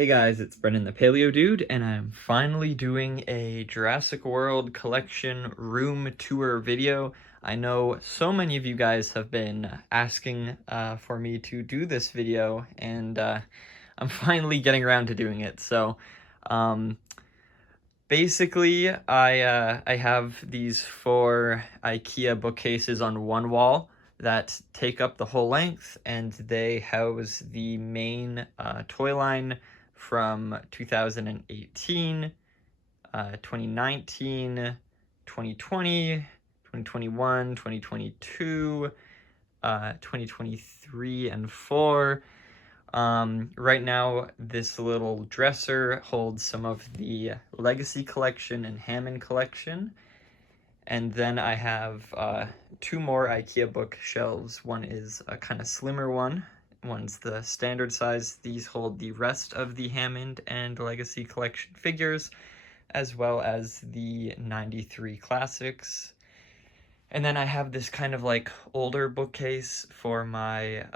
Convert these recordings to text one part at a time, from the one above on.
Hey guys, it's Brendan the Paleo Dude, and I'm finally doing a Jurassic World collection room tour video. I know so many of you guys have been asking for me to do this video, and I'm finally getting around to doing it. So, basically, I have these 4 IKEA bookcases on one wall that take up the whole length, and they house the main toy line from 2018, 2019, 2020, 2021, 2022, 2023, and 4. Right now, this little dresser holds some of the Legacy collection and Hammond collection. And then I have 2 more IKEA bookshelves. One is a kind of slimmer one. One's the standard size. These hold the rest of the Hammond and Legacy collection figures, as well as the 93 classics. And then I have this kind of like older bookcase for my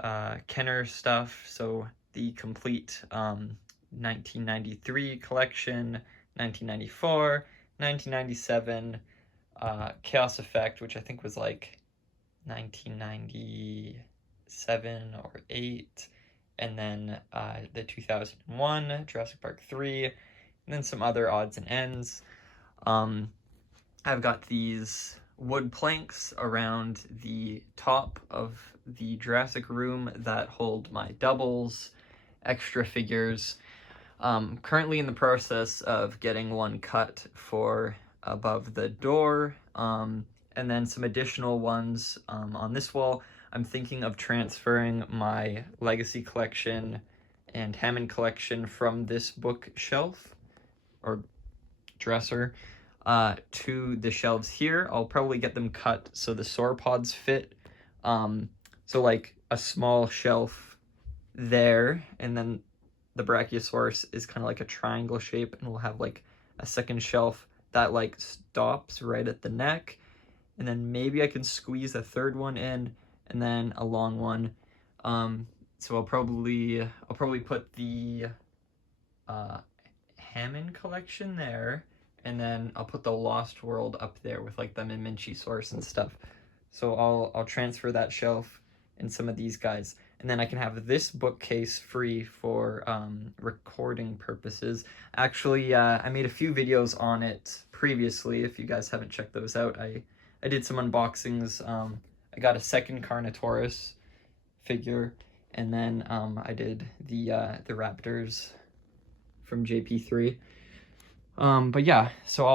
Kenner stuff. So the complete 1993 collection, 1994, 1997, Chaos Effect, which I think was like 1997 or 8, and then the 2001 Jurassic Park 3, and then some other odds and ends. I've got these wood planks around the top of the Jurassic room that hold my doubles, extra figures. Currently in the process of getting one cut for above the door, and then some additional ones on this wall. I'm thinking of transferring my Legacy collection and Hammond collection from this bookshelf or dresser to the shelves here. I'll probably get them cut so the sauropods fit. So like a small shelf there, and then the Brachiosaurus is kind of like a triangle shape, and we'll have like a second shelf that like stops right at the neck, and then maybe I can squeeze a third one in, and then a long one. So I'll probably put the Hammond collection there, and then I'll put the Lost World up there with like the Minchisaurus and stuff. So I'll transfer that shelf and some of these guys, and then I can have this bookcase free for recording purposes. Actually, I made a few videos on it previously. If you guys haven't checked those out, I did some unboxings. I got a second Carnotaurus figure, and then I did the Raptors from JP3. But yeah, so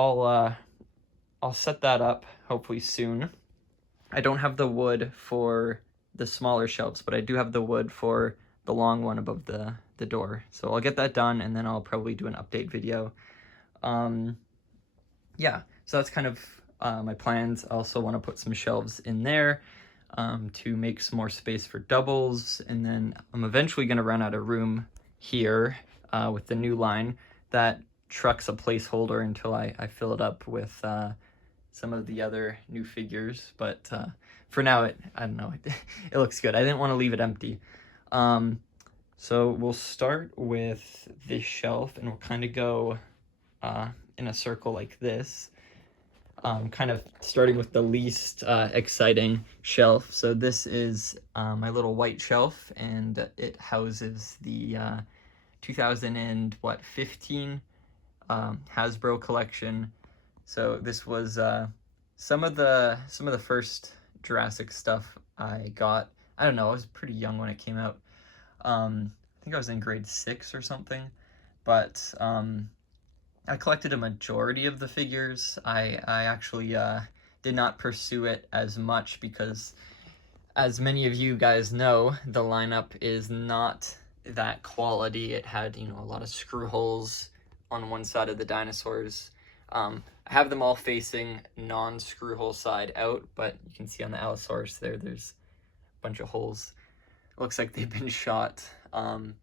I'll set that up hopefully soon. I don't have the wood for the smaller shelves, but I do have the wood for the long one above the door. So I'll get that done, and then I'll probably do an update video. Yeah, so that's kind of my plans. I also want to put some shelves in there to make some more space for doubles, and then I'm eventually going to run out of room here with the new line. That truck's a placeholder until I fill it up with some of the other new figures, but for now, I don't know, it looks good. I didn't want to leave it empty. So we'll start with this shelf, and we'll kind of go in a circle like this, kind of starting with the least exciting shelf. So this is my little white shelf, and it houses the 2015 Hasbro collection. So this was some of the first Jurassic stuff I got. I don't know, I was pretty young when it came out. I think I was in grade 6 or something, but I collected a majority of the figures. I actually did not pursue it as much because, as many of you guys know, the lineup is not that quality. It had, you know, a lot of screw holes on one side of the dinosaurs. I have them all facing non-screw hole side out, but you can see on the Allosaurus there's a bunch of holes. It looks like they've been shot. You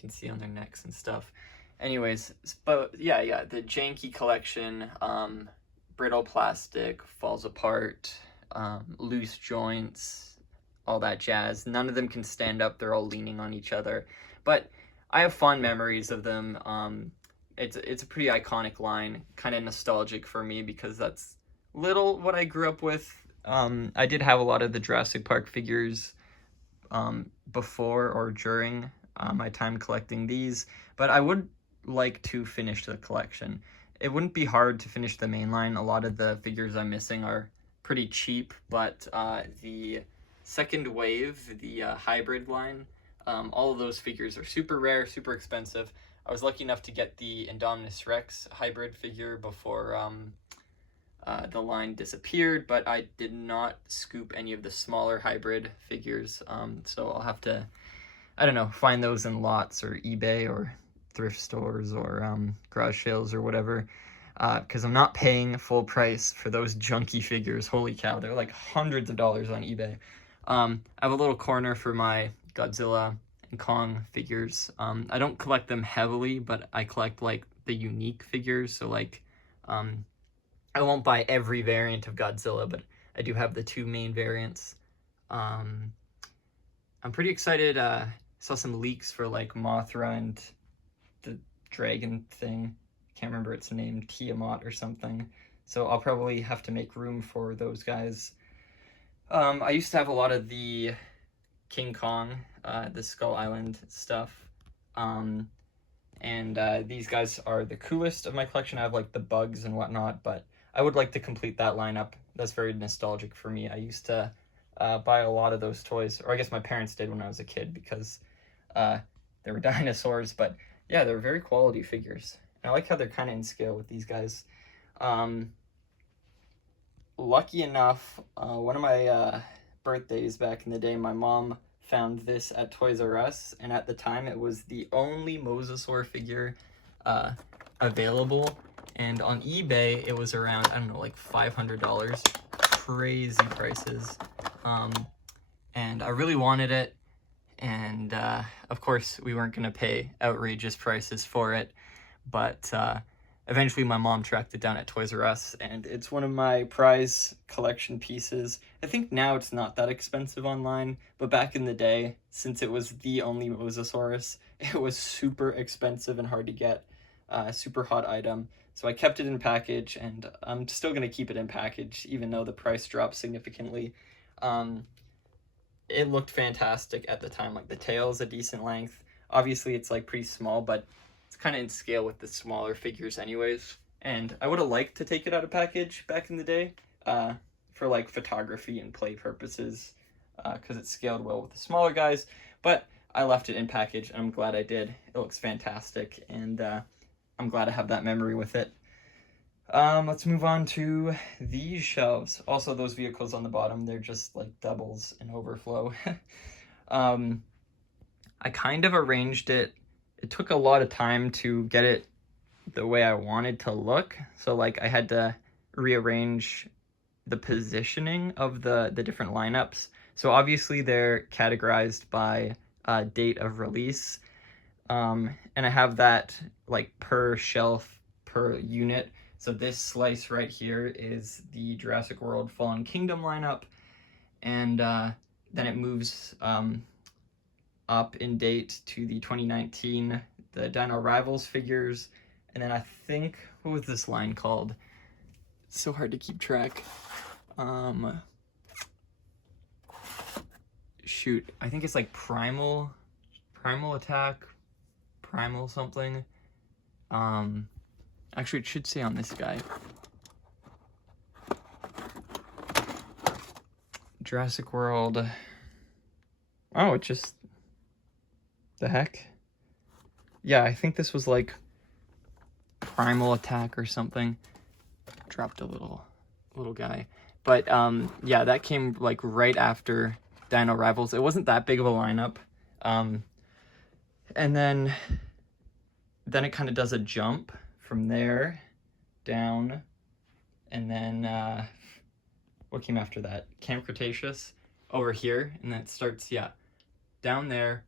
can see on their necks and stuff. Anyways, but yeah, the janky collection, brittle plastic, falls apart, loose joints, all that jazz. None of them can stand up. They're all leaning on each other. But I have fond memories of them. It's a pretty iconic line, kind of nostalgic for me because that's little what I grew up with. I did have a lot of the Jurassic Park figures before or during my time collecting these, but I would like to finish the collection. It wouldn't be hard to finish the main line. A lot of the figures I'm missing are pretty cheap, but the second wave, the hybrid line, all of those figures are super rare, super expensive. I was lucky enough to get the Indominus Rex hybrid figure before the line disappeared, but I did not scoop any of the smaller hybrid figures, so I'll have to, I don't know, find those in lots or eBay or thrift stores or garage sales or whatever, because I'm not paying full price for those junky figures. Holy cow, they're like hundreds of dollars on eBay. I have a little corner for my Godzilla and Kong figures. I don't collect them heavily, but I collect like the unique figures, so like I won't buy every variant of Godzilla, but I do have the 2 main variants. I'm pretty excited. Saw some leaks for like Mothra and the dragon thing. Can't remember its name, Tiamat or something. So I'll probably have to make room for those guys. I used to have a lot of the King Kong, the Skull Island stuff. And these guys are the coolest of my collection. I have like the bugs and whatnot, but I would like to complete that lineup. That's very nostalgic for me. I used to buy a lot of those toys, or I guess my parents did when I was a kid, because they were dinosaurs, but yeah, they're very quality figures. And I like how they're kind of in scale with these guys. Lucky enough, one of my birthdays back in the day, my mom found this at Toys R Us, and at the time it was the only Mosasaur figure available, and on eBay it was around, I don't know, like $500. Crazy prices. And I really wanted it, and of course we weren't going to pay outrageous prices for it, but eventually my mom tracked it down at Toys R Us, and it's one of my prize collection pieces. I think now it's not that expensive online, but back in the day, since it was the only Mosasaurus, it was super expensive and hard to get. Super hot item. So I kept it in package, and I'm still going to keep it in package, even though the price dropped significantly. It looked fantastic at the time. Like, the tail's a decent length. Obviously, it's like pretty small, but it's kind of in scale with the smaller figures anyways. And I would have liked to take it out of package back in the day for like photography and play purposes, because it's scaled well with the smaller guys. But I left it in package, and I'm glad I did. It looks fantastic, and I'm glad I have that memory with it. Let's move on to these shelves. Also, those vehicles on the bottom, they're just like doubles in overflow. I kind of arranged it. It took a lot of time to get it the way I wanted to look. So like I had to rearrange the positioning of the different lineups. So obviously they're categorized by date of release. And I have that like per shelf, per unit. So this slice right here is the Jurassic World Fallen Kingdom lineup. And then it moves up in date to the 2019, the Dino Rivals figures. And then I think, what was this line called? It's so hard to keep track. Shoot, I think it's like Primal Attack, Primal something. Actually, it should say on this guy. Jurassic World. Oh, it just... The heck? Yeah, I think this was like Primal Attack or something. Dropped a little guy. But yeah, that came like right after Dino Rivals. It wasn't that big of a lineup. And then it kind of does a jump from there down, and then what came after that? Camp Cretaceous over here, and then it starts, yeah, down there,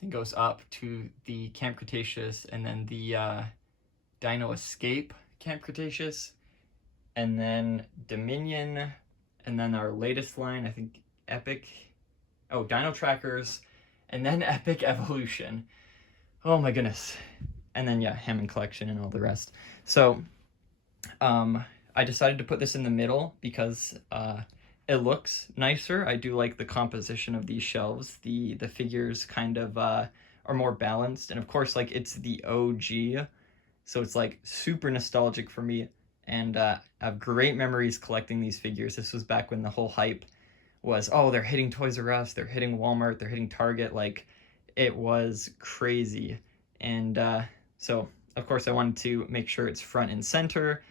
then goes up to the Camp Cretaceous, and then the Dino Escape Camp Cretaceous, and then Dominion, and then our latest line, I think Dino Trackers, and then Epic Evolution. Oh my goodness. And then, yeah, Hammond collection and all the rest. So, I decided to put this in the middle because it looks nicer. I do like the composition of these shelves. The figures kind of are more balanced, and of course, like, it's the OG, so it's like super nostalgic for me. And I have great memories collecting these figures. This was back when the whole hype was, oh, they're hitting Toys R Us, they're hitting Walmart, they're hitting Target. Like, it was crazy. And so, of course, I wanted to make sure it's front and center.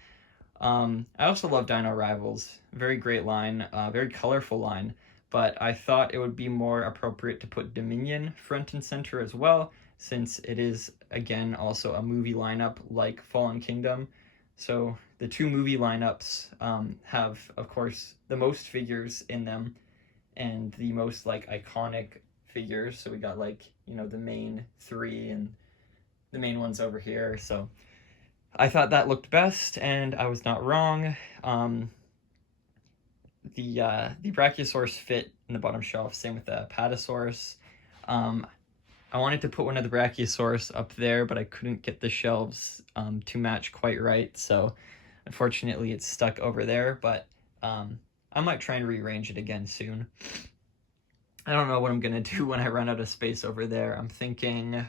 I also love Dino Rivals. Very great line, very colorful line. But I thought it would be more appropriate to put Dominion front and center as well, since it is, again, also a movie lineup like Fallen Kingdom. So the two movie lineups have, of course, the most figures in them and the most, like, iconic figures. So we got, like, you know, the main three and the main ones over here. So I thought that looked best, and I was not wrong. The Brachiosaurus fit in the bottom shelf, same with the Apatosaurus. I wanted to put one of the Brachiosaurus up there, but I couldn't get the shelves to match quite right, so unfortunately it's stuck over there, but I might try and rearrange it again soon. I don't know what I'm gonna do when I run out of space over there. I'm thinking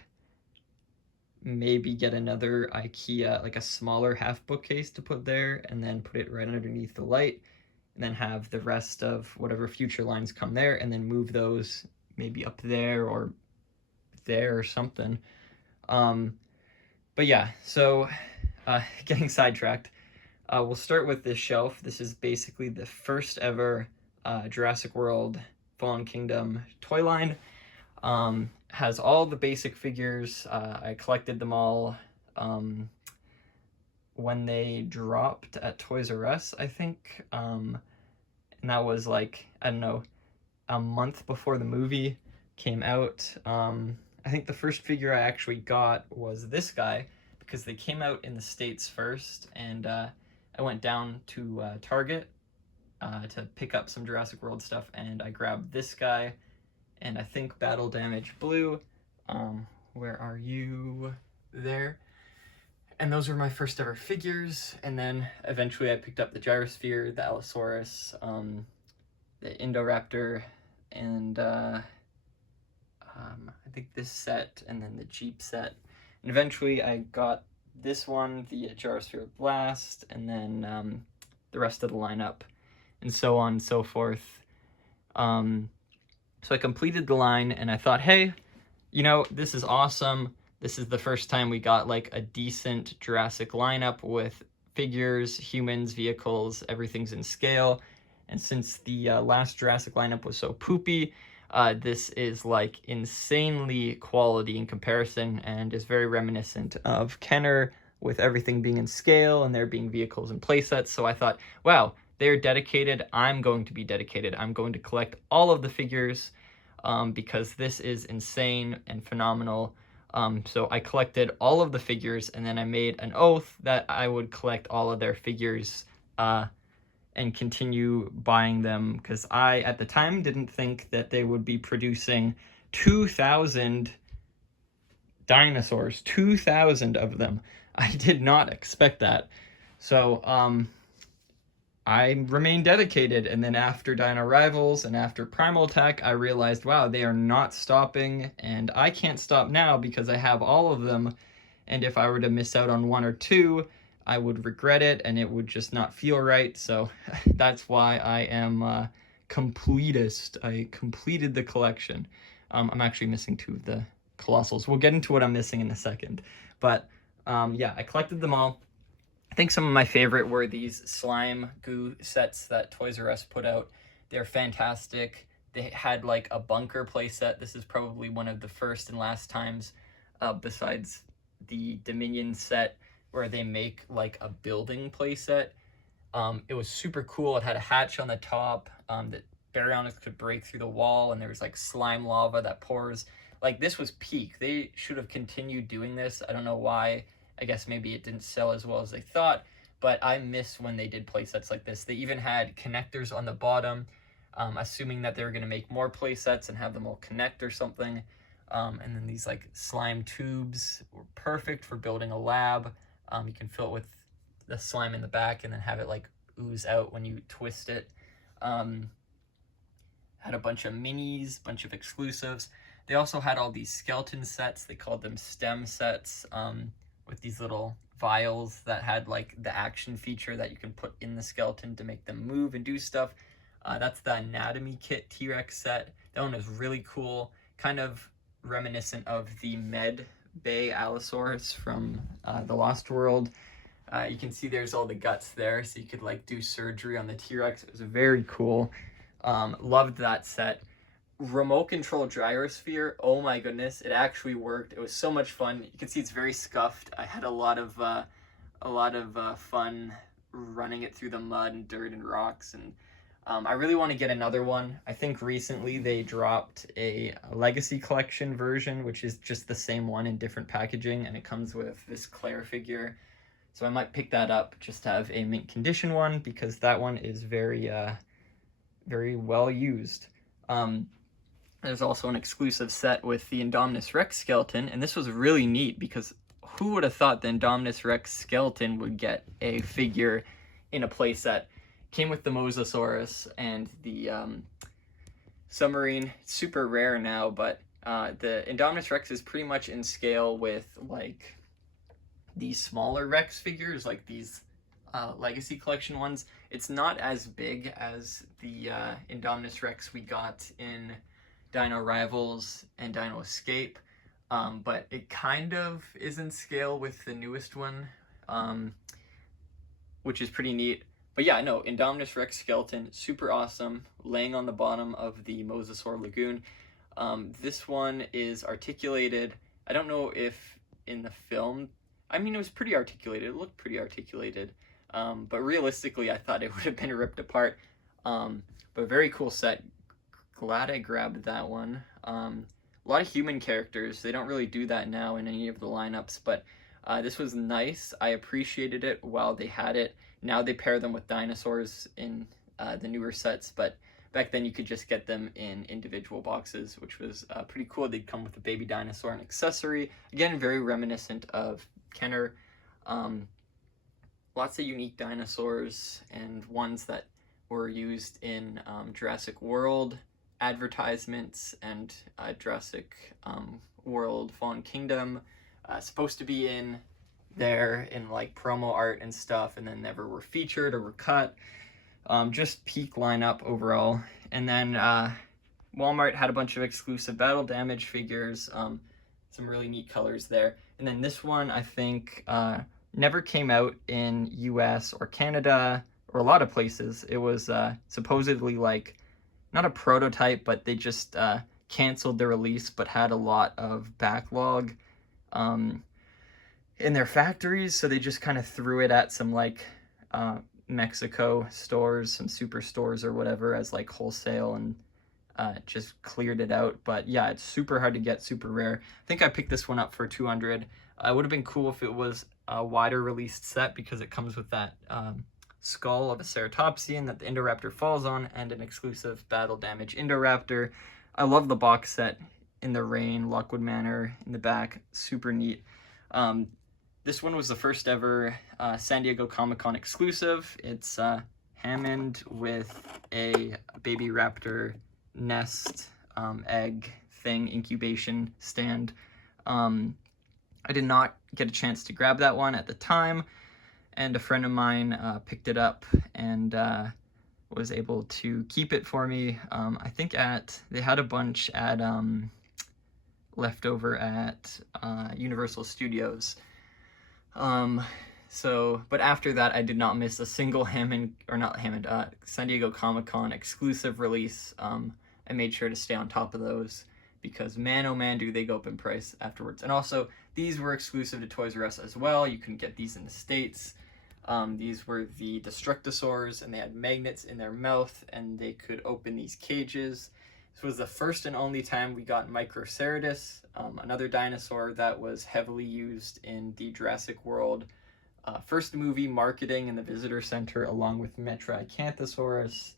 maybe get another IKEA, like a smaller half bookcase to put there, and then put it right underneath the light, and then have the rest of whatever future lines come there, and then move those maybe up there or there or something. But yeah, so getting sidetracked. We'll start with this shelf. This is basically the first ever Jurassic World Fallen Kingdom toy line. Has all the basic figures. I collected them all when they dropped at Toys R Us, I think. And that was, like, I don't know, a month before the movie came out. I think the first figure I actually got was this guy, because they came out in the States first, and I went down to Target to pick up some Jurassic World stuff, and I grabbed this guy, and I think Battle Damage Blue. Where are you? There. And those were my first ever figures, and then eventually I picked up the Gyrosphere, the Allosaurus, the Indoraptor, and I think this set, and then the Jeep set. And eventually I got this one, the Gyrosphere Blast, and then the rest of the lineup, and so on and so forth. So I completed the line, and I thought, hey, you know, this is awesome. This is the first time we got, like, a decent Jurassic lineup with figures, humans, vehicles, everything's in scale. And since the last Jurassic lineup was so poopy, this is, like, insanely quality in comparison, and is very reminiscent of Kenner, with everything being in scale and there being vehicles and playsets. So I thought, wow, they're dedicated. I'm going to be dedicated. I'm going to collect all of the figures because this is insane and phenomenal. So I collected all of the figures, and then I made an oath that I would collect all of their figures and continue buying them, because I, at the time, didn't think that they would be producing 2,000 dinosaurs, 2,000 of them. I did not expect that. So I remained dedicated, and then after Dino Rivals and after Primal Attack, I realized, wow, they are not stopping, and I can't stop now because I have all of them, and if I were to miss out on one or two, I would regret it, and it would just not feel right. So that's why I am completist. I completed the collection. I'm actually missing two of the Colossals. We'll get into what I'm missing in a second, but yeah, I collected them all. I think some of my favorite were these slime goo sets that Toys R Us put out. They're fantastic. They had, like, a bunker play set. This is probably one of the first and last times, besides the Dominion set, where they make, like, a building play set. It was super cool. It had a hatch on the top that baryonyx could break through the wall, and there was, like, slime lava that pours. Like, this was peak. They should have continued doing this. I don't know why. I guess maybe it didn't sell as well as they thought, but I miss when they did playsets like this. They even had connectors on the bottom, assuming that they were going to make more playsets and have them all connect or something. And then these like slime tubes were perfect for building a lab. You can fill it with the slime in the back and then have it like ooze out when you twist it. Had a bunch of minis, bunch of exclusives. They also had all these skeleton sets. They called them STEM sets, with these little vials that had like the action feature that you can put in the skeleton to make them move and do stuff. That's the anatomy kit T-Rex set. That one was really cool, kind of reminiscent of the Med Bay Allosaurus from the Lost World. You can see there's all the guts there, so you could like do surgery on the T-Rex. It was very cool. Loved that set. Remote control gyrosphere, oh my goodness, it actually worked. It was so much fun. You can see it's very scuffed. I had a lot of fun running it through the mud and dirt and rocks, and I really want to get another one. I think recently they dropped a Legacy Collection version, which is just the same one in different packaging, and it comes with this Claire figure. So I might pick that up just to have a mint condition one, because that one is very well used. There's also an exclusive set with the Indominus Rex skeleton, and this was really neat because who would have thought the Indominus Rex skeleton would get a figure in a playset? Came with the Mosasaurus and the submarine. It's super rare now, but the Indominus Rex is pretty much in scale with like these smaller Rex figures, like these Legacy Collection ones. It's not as big as the Indominus Rex we got in Dino Rivals and Dino Escape, but it kind of is in scale with the newest one, which is pretty neat. But yeah, no, Indominus Rex skeleton, super awesome, laying on the bottom of the Mosasaur Lagoon. This one is articulated. I don't know if in the film, I mean, it was pretty articulated. It looked pretty articulated. But realistically, I thought it would have been ripped apart. But very cool set. Glad I grabbed that one. A lot of human characters. They don't really do that now in any of the lineups, but this was nice. I appreciated it while they had it. Now they pair them with dinosaurs in the newer sets, but back then you could just get them in individual boxes, which was pretty cool. They'd come with a baby dinosaur and accessory. Again, very reminiscent of Kenner. Lots of unique dinosaurs and ones that were used in Jurassic World advertisements and Jurassic World Fallen Kingdom. Supposed to be in there in like promo art and stuff, and then never were featured or were cut. Just peak lineup overall. And then Walmart had a bunch of exclusive Battle Damage figures, some really neat colors there. And then this one, I think, never came out in US or Canada or a lot of places. It was supposedly like, not a prototype, but they just canceled the release, but had a lot of backlog in their factories. So they just kind of threw it at some like Mexico stores, some superstores or whatever as like wholesale, and just cleared it out. But yeah, it's super hard to get, super rare. I think I picked this one up for 200. It would have been cool if it was a wider released set, because it comes with that skull of a ceratopsian that the Indoraptor falls on, and an exclusive Battle Damage Indoraptor. I love the box set in the rain, Lockwood Manor in the back, super neat. This one was the first ever San Diego Comic-Con exclusive. It's Hammond with a baby raptor nest, egg thing, incubation stand. I did not get a chance to grab that one at the time, and a friend of mine picked it up and was able to keep it for me. I think they had a bunch at left over at Universal Studios. But after that, I did not miss a single San Diego Comic-Con exclusive release. I made sure to stay on top of those, because man, oh man, do they go up in price afterwards. And also, these were exclusive to Toys R Us as well. You couldn't get these in the States. These were the Destructosaurs, and they had magnets in their mouth, and they could open these cages. This was the first and only time we got Microceratus, another dinosaur that was heavily used in the Jurassic World first movie marketing in the visitor center, along with Metriacanthosaurus.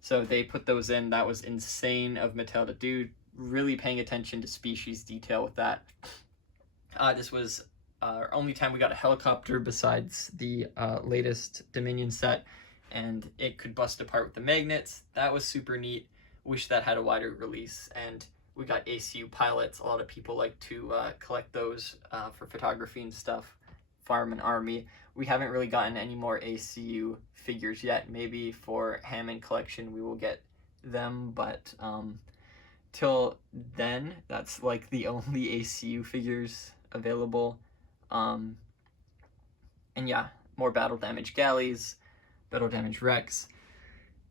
So they put those in. That was insane of Mattel to do. really paying attention to species detail with that. This was our only time we got a helicopter besides the latest Dominion set, and it could bust apart with the magnets. That was super neat. Wish that had a wider release. And we got ACU pilots. A lot of people like to collect those for photography and stuff. Farm and Army. We haven't really gotten any more ACU figures yet. Maybe for Hammond collection we will get them, but till then, that's like the only ACU figures available. And yeah, more battle damage galleys, battle damage Rex.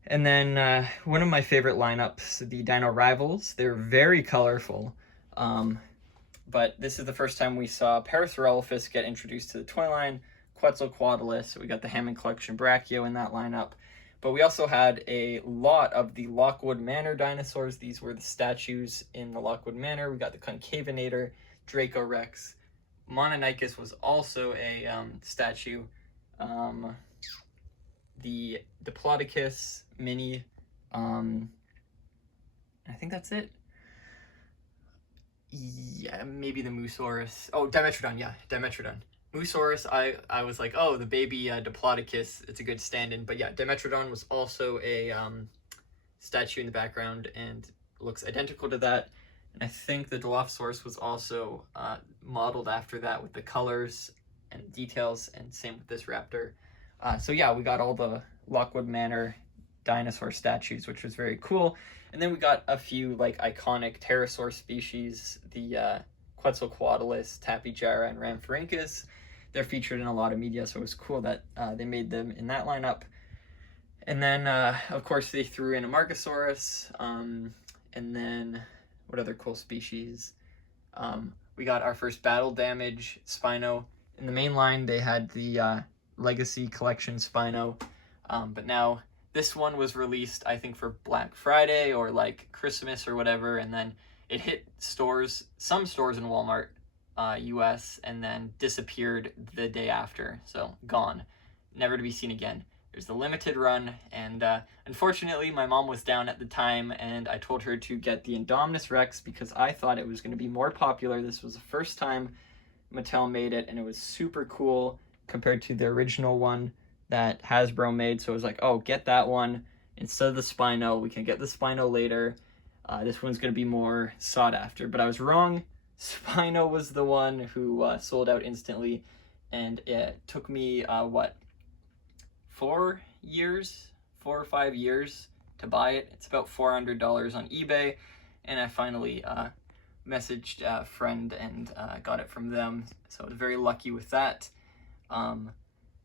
And then one of my favorite lineups, the Dino Rivals. They're very colorful. But this is the first time we saw Parasaurolophus get introduced to the toy line, Quetzalcoatlus. So we got the Hammond Collection Brachio in that lineup. But we also had a lot of the Lockwood Manor dinosaurs. These were the statues in the Lockwood Manor. We got the Concavinator, Draco Rex. Mononychus was also a statue. The Diplodocus mini. I think that's it. Yeah, maybe the Moosaurus. Oh, Dimetrodon, yeah, Dimetrodon. Moosaurus, I was like, oh, the baby Diplodocus, it's a good stand-in. But yeah, Dimetrodon was also a statue in the background and looks identical to that. And I think the Dilophosaurus was also modeled after that with the colors and details, and same with this raptor. So yeah, we got all the Lockwood Manor dinosaur statues, which was very cool. And then we got a few like iconic pterosaur species, the Quetzalcoatlus, Tapejara, and Rhamphorhynchus. They're featured in a lot of media, so it was cool that they made them in that lineup. And then, of course, they threw in a Margosaurus. And then, what other cool species? We got our first battle damage Spino. In the main line, they had the Legacy Collection Spino. But now, this one was released, I think, for Black Friday or like Christmas or whatever, and then it hit stores, some stores in Walmart, US, and then disappeared the day after. So gone, never to be seen again. There's the limited run, and unfortunately, my mom was down at the time, and I told her to get the Indominus Rex because I thought it was going to be more popular. This was the first time Mattel made it, and it was super cool compared to the original one that Hasbro made. So it was like, oh, get that one instead of the Spino. We can get the Spino later. This one's going to be more sought after. But I was wrong. Spino was the one who sold out instantly. And it took me, 4 or 5 years to buy it. It's about $400 on eBay. And I finally messaged a friend and got it from them. So I was very lucky with that.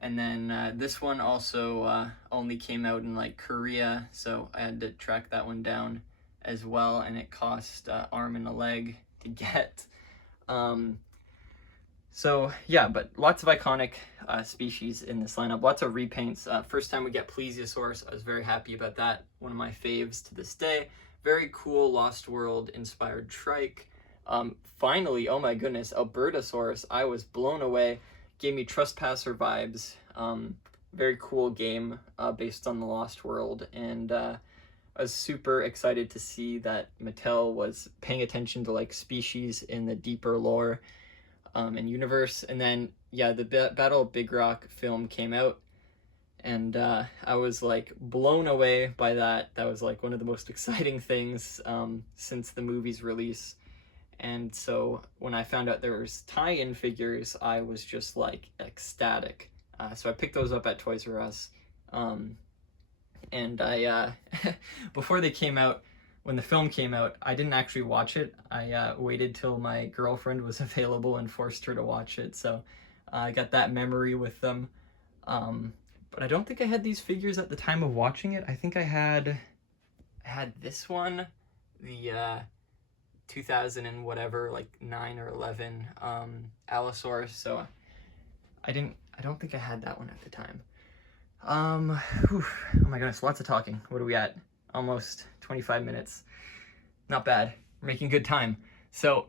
And then this one also only came out in like Korea, so I had to track that one down as well, and it cost arm and a leg to get. So yeah, but lots of iconic species in this lineup, lots of repaints. First time we get Plesiosaurus, I was very happy about that. One of my faves to this day. Very cool Lost World inspired trike. Finally, oh my goodness, Albertosaurus, I was blown away. Gave me Trespasser vibes. Very cool game based on the Lost World, and I was super excited to see that Mattel was paying attention to like species in the deeper lore and universe. And then yeah, the Battle of Big Rock film came out, and I was like blown away by that. That was like one of the most exciting things since the movie's release. And so when I found out there was tie-in figures, I was just like ecstatic. So I picked those up at Toys R Us. And I, before they came out, when the film came out, I didn't actually watch it. I waited till my girlfriend was available and forced her to watch it. So I got that memory with them. But I don't think I had these figures at the time of watching it. I think I had this one, the 2000 and whatever, like 9 or 11 Allosaurus. So I don't think I had that one at the time. Oh my goodness, lots of talking. What are we at? Almost 25 minutes. Not bad. We're making good time. So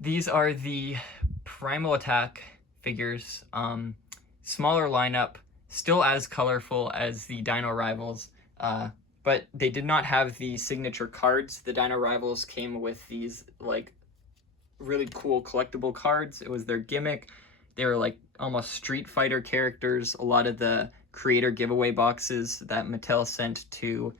these are the Primal Attack figures. Smaller lineup, still as colorful as the Dino Rivals, but but they did not have the signature cards. The Dino Rivals came with these like really cool collectible cards. It was their gimmick. They were like almost Street Fighter characters. A lot of the creator giveaway boxes that Mattel sent to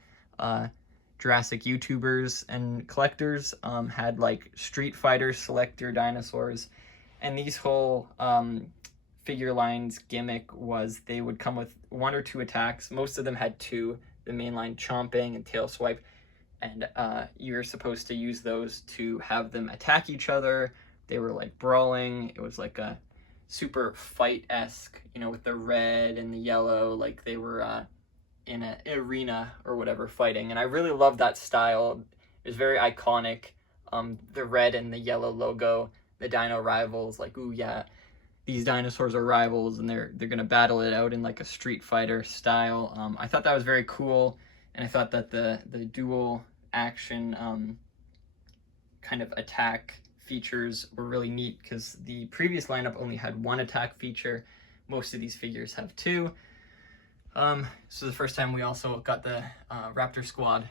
Jurassic YouTubers and collectors had like Street Fighter selector dinosaurs. And these whole figure lines gimmick was they would come with 1 or 2 attacks. Most of them had 2, the main line chomping and tail swipe. And you're supposed to use those to have them attack each other. They were like brawling. It was like a super fight-esque, you know, with the red and the yellow, like they were in an arena or whatever fighting. And I really loved that style. It was very iconic. The red and the yellow logo, the Dino Rivals, like, ooh yeah, these dinosaurs are rivals and they're gonna battle it out in like a Street Fighter style. I thought that was very cool, and I thought that the dual action kind of attack features were really neat, because the previous lineup only had 1 attack feature. Most of these figures have 2. So the first time we also got the Raptor Squad,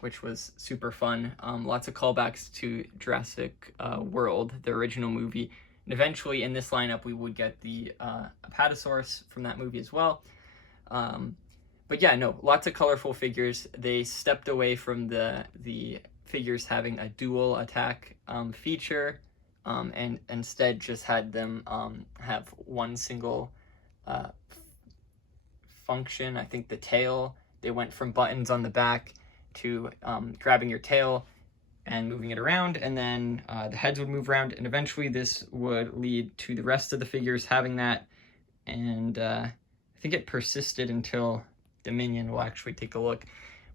which was super fun. Lots of callbacks to Jurassic World, the original movie. And eventually in this lineup, we would get the Apatosaurus from that movie as well. But yeah, no, lots of colorful figures. They stepped away from the figures having a dual attack feature, and instead just had them have one single function. I think the tail, they went from buttons on the back to grabbing your tail and moving it around, and then the heads would move around, and eventually this would lead to the rest of the figures having that, and I think it persisted until Dominion. We'll actually take a look.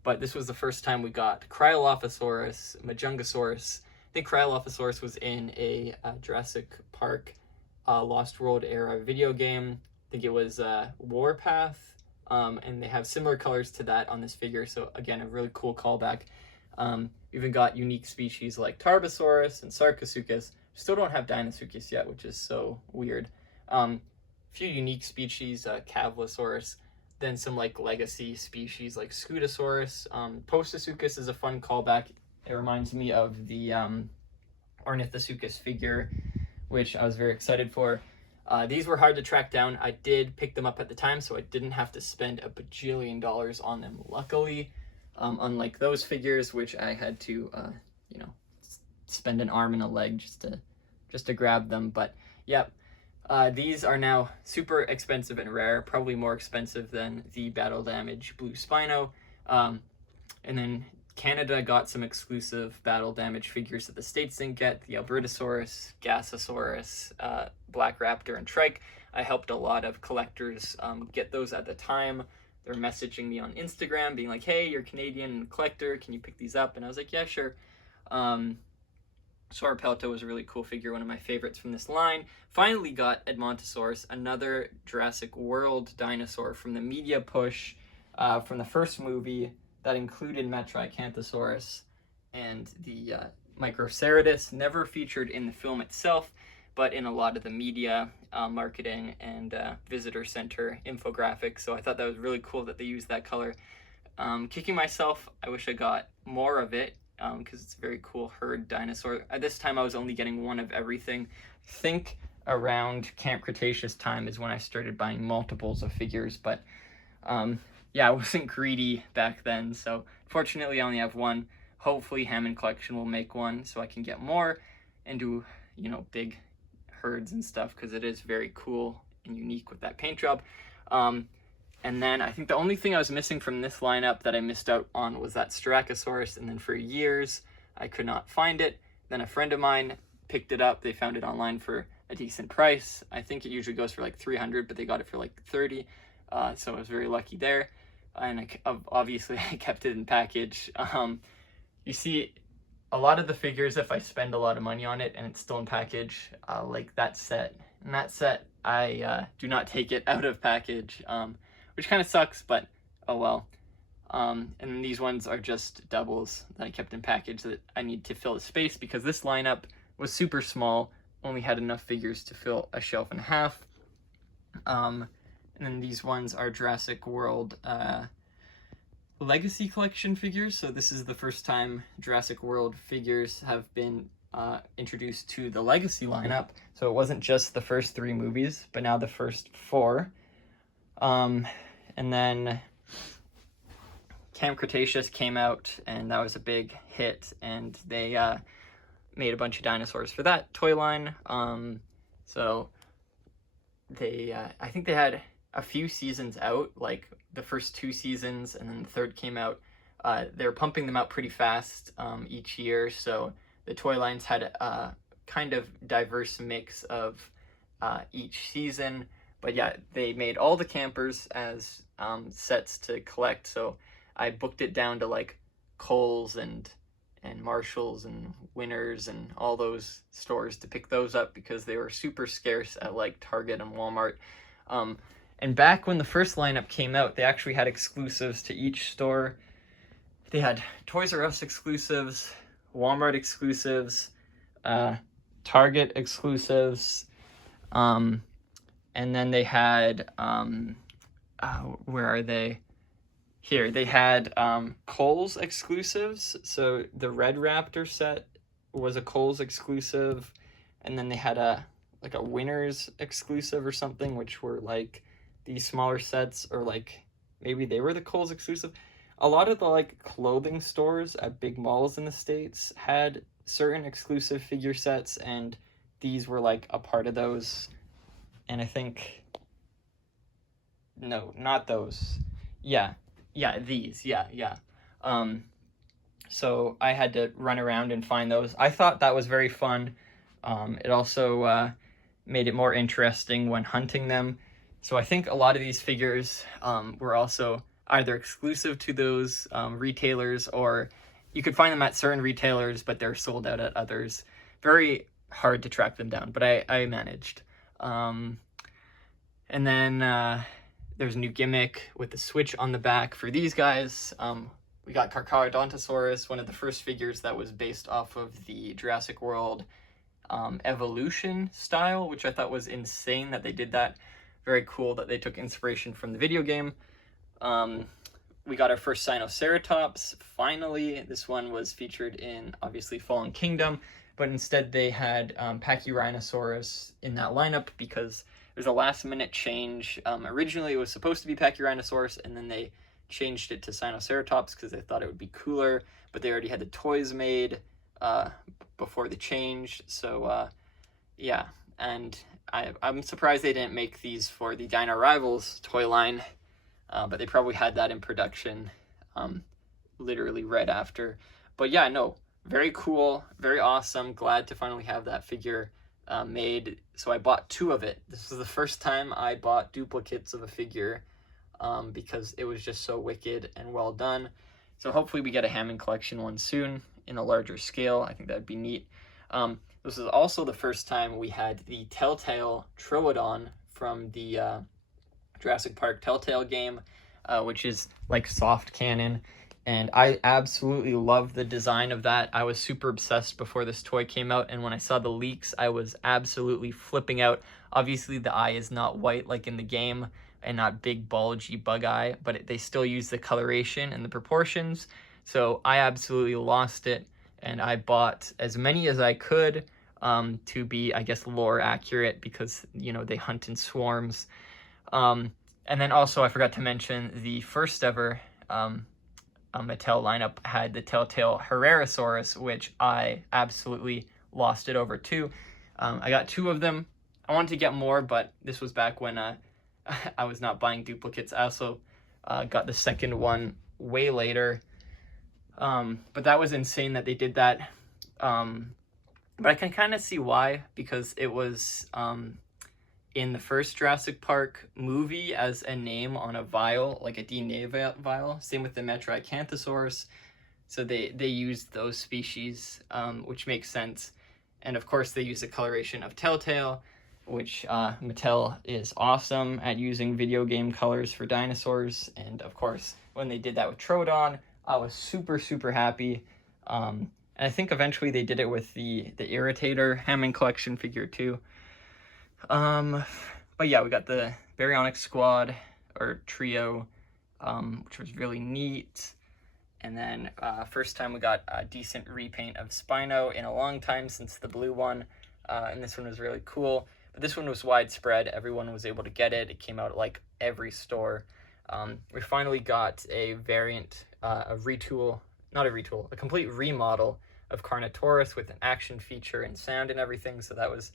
But this was the first time we got Cryolophosaurus, Majungasaurus. I think Cryolophosaurus was in a Jurassic Park Lost World era video game. I think it was Warpath, and they have similar colors to that on this figure. So again, a really cool callback. Even got unique species like Tarbosaurus and Sarcosuchus. Still don't have Deinosuchus yet, which is so weird. Few unique species, Cavlosaurus. Then some like legacy species like Scutosaurus. Postosuchus is a fun callback. It reminds me of the Ornithosuchus figure, which I was very excited for. These were hard to track down. I did pick them up at the time, so I didn't have to spend a bajillion dollars on them, luckily. Unlike those figures, which I had to, spend an arm and a leg just to grab them. But yeah. These are now super expensive and rare, probably more expensive than the Battle Damage Blue Spino. And then Canada got some exclusive Battle Damage figures that the States didn't get, the Albertosaurus, Gasosaurus, Black Raptor, and Trike. I helped a lot of collectors get those at the time. They were messaging me on Instagram being like, hey, you're Canadian collector, can you pick these up? And I was like, yeah, sure. Sauropelto was a really cool figure, one of my favorites from this line. Finally got Edmontosaurus, another Jurassic World dinosaur from the media push from the first movie that included Metriacanthosaurus and the Microceratus, never featured in the film itself, but in a lot of the media, marketing, and visitor center infographics. So I thought that was really cool that they used that color. Kicking myself, I wish I got more of it, because it's a very cool herd dinosaur. At this time, I was only getting one of everything. I think around Camp Cretaceous time is when I started buying multiples of figures, but yeah, I wasn't greedy back then, so fortunately I only have one. Hopefully Hammond Collection will make one so I can get more and do, big herds and stuff, because it is very cool and unique with that paint job. And then I think the only thing I was missing from this lineup that I missed out on was that Styracosaurus, and then for years I could not find it. Then a friend of mine picked it up. They found it online for a decent price. I think it usually goes for like 300, but they got it for like 30. So I was very lucky there. And obviously I kept it in package. You see a lot of the figures, if I spend a lot of money on it and it's still in package, like that set. And that set, I do not take it out of package. Which kind of sucks, but oh well. And then these ones are just doubles that I kept in package that I need to fill the space, because this lineup was super small, only had enough figures to fill a shelf and a half. And then these ones are Jurassic World Legacy collection figures. So this is the first time Jurassic World figures have been introduced to the Legacy lineup. So it wasn't just the first 3 movies, but now the first 4. And then Camp Cretaceous came out, and that was a big hit, and they made a bunch of dinosaurs for that toy line. So they, I think they had a few seasons out, like the first 2 seasons, and then the 3rd came out. They're pumping them out pretty fast each year, so the toy lines had a kind of diverse mix of each season. But yeah, they made all the campers as sets to collect, so I booked it down to like Kohl's and Marshall's and Winners and all those stores to pick those up because they were super scarce at like Target and Walmart. And back when the first lineup came out, they actually had exclusives to each store. They had Toys R Us exclusives, Walmart exclusives, Target exclusives, and then they had, where are they? Here, they had Kohl's exclusives. So the Red Raptor set was a Kohl's exclusive, and then they had a Winners exclusive or something, which were like these smaller sets, or like maybe they were the Kohl's exclusive. A lot of the like clothing stores at big malls in the States had certain exclusive figure sets, and these were like a part of those. And I think, no, not those. Yeah, these, yeah. So I had to run around and find those. I thought that was very fun. It also made it more interesting when hunting them. So I think a lot of these figures were also either exclusive to those retailers, or you could find them at certain retailers, but they're sold out at others. Very hard to track them down, but I managed. And then there's a new gimmick with the switch on the back for these guys. We got Giganotosaurus, one of the first figures that was based off of the Jurassic World evolution style, which I thought was insane that they did that. Very cool that they took inspiration from the video game. We got our first Spinoceratops, finally. This one was featured in, obviously, Fallen Kingdom, but instead they had Pachyrhinosaurus in that lineup because there's a last-minute change. Originally, it was supposed to be Pachyrhinosaurus, and then they changed it to Spinoceratops because they thought it would be cooler, but they already had the toys made before the change, so yeah. And I'm surprised they didn't make these for the Dino Rivals toy line, but they probably had that in production literally right after. But yeah, no, very cool, very awesome. Glad to finally have that figure made. So I bought 2 of it. This was the first time I bought duplicates of a figure because it was just so wicked and well done. So hopefully we get a Hammond collection one soon in a larger scale. I think that'd be neat. This is also the first time we had the Telltale Troodon from the Jurassic Park Telltale game, which is like soft canon. And I absolutely love the design of that. I was super obsessed before this toy came out, and when I saw the leaks, I was absolutely flipping out. Obviously, the eye is not white like in the game, and not big, bulgy bug eye, but they still use the coloration and the proportions. So I absolutely lost it, and I bought as many as I could to be, I guess, lore accurate because, you know, they hunt in swarms. And then also, I forgot to mention, the first ever Mattel lineup had the Telltale Herrerasaurus, which I absolutely lost it over too. I got 2 of them. I wanted to get more, but this was back when I was not buying duplicates. I also got the second one way later. But that was insane that they did that. But I can kind of see why, because it was in the first Jurassic Park movie as a name on a vial, like a DNA vial. Same with the Metriacanthosaurus. So they used those species, which makes sense. And of course they use the coloration of Telltale, which Mattel is awesome at using video game colors for dinosaurs. And of course, when they did that with Troodon, I was super, super happy. And I think eventually they did it with the Irritator Hammond collection figure too. But yeah, we got the Baryonyx squad, or trio, which was really neat. And then first time we got a decent repaint of Spino in a long time since the blue one. And this one was really cool. But this one was widespread. Everyone was able to get it. It came out at like every store. We finally got a variant, a complete remodel of Carnotaurus with an action feature and sound and everything. So that was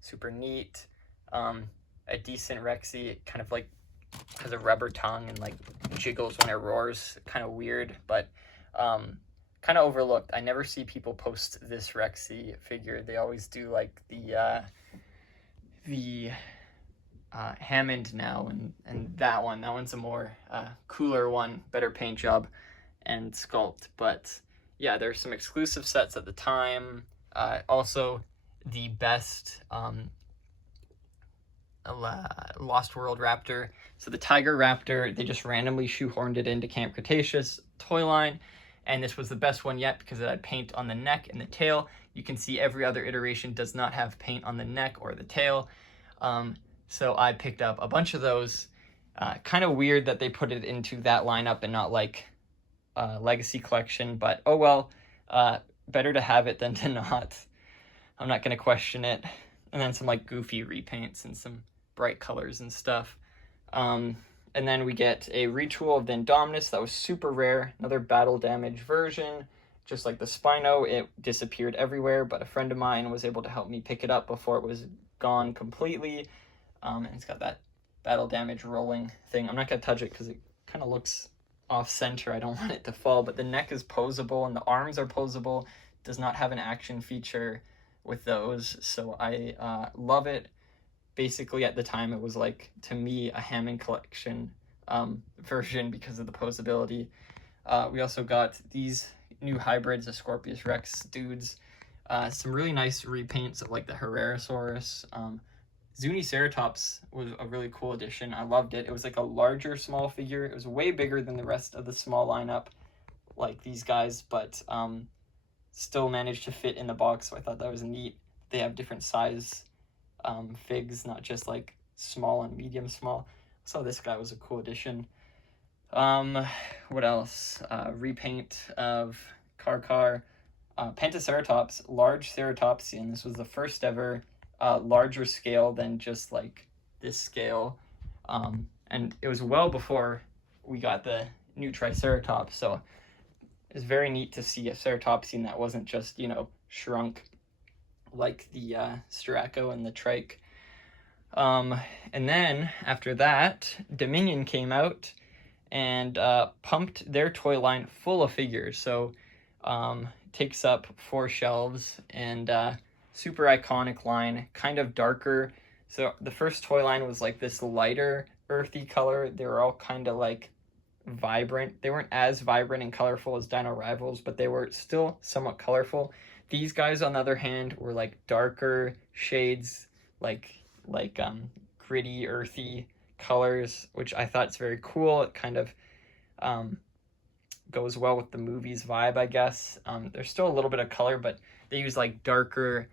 super neat. A decent Rexy. It kind of like has a rubber tongue and like jiggles when it roars. Kind of weird, but kind of overlooked. I never see people post this Rexy figure. They always do like the Hammond now, and that one's a more cooler one, better paint job and sculpt. But yeah, there's some exclusive sets at the time. Also the best Lost World Raptor. So the Tiger Raptor, they just randomly shoehorned it into Camp Cretaceous toy line, and this was the best one yet because it had paint on the neck and the tail. You can see every other iteration does not have paint on the neck or the tail. So I picked up a bunch of those. Kind of weird that they put it into that lineup and not like Legacy Collection, but oh well. Better to have it than to not. I'm not going to question it. And then some like goofy repaints and some bright colors and stuff. And then we get a retool of the Indominus that was super rare. Another battle damage version. Just like the Spino, it disappeared everywhere, but a friend of mine was able to help me pick it up before it was gone completely. And it's got that battle damage rolling thing. I'm not going to touch it because it kind of looks off center. I don't want it to fall, but the neck is posable and the arms are posable. Does not have an action feature with those, so I love it. Basically at the time it was like, to me, a Hammond collection version because of the posability. We also got these new hybrids, the Scorpius Rex dudes. Some really nice repaints of like the Herrerasaurus. Zuniceratops was a really cool addition. I loved it. It was like a larger small figure. It was way bigger than the rest of the small lineup, like these guys, but still managed to fit in the box, so I thought that was neat. They have different size figs, not just like small and medium small. So this guy was a cool addition. What else? Repaint of Karkar. Pentaceratops, large ceratopsian. This was the first ever larger scale than just like this scale. And it was well before we got the new Triceratops, so it's very neat to see a ceratopsian that wasn't just, you know, shrunk like the Styraco and the Trike. And then after that, Dominion came out and pumped their toy line full of figures. So takes up 4 shelves and super iconic line, kind of darker. So the first toy line was like this lighter earthy color. They were all kind of like vibrant. They weren't as vibrant and colorful as Dino Rivals, but they were still somewhat colorful. These guys, on the other hand, were like darker shades, like gritty, earthy colors, which I thought is very cool. It kind of goes well with the movie's vibe, I guess. There's still a little bit of color, but they use like darker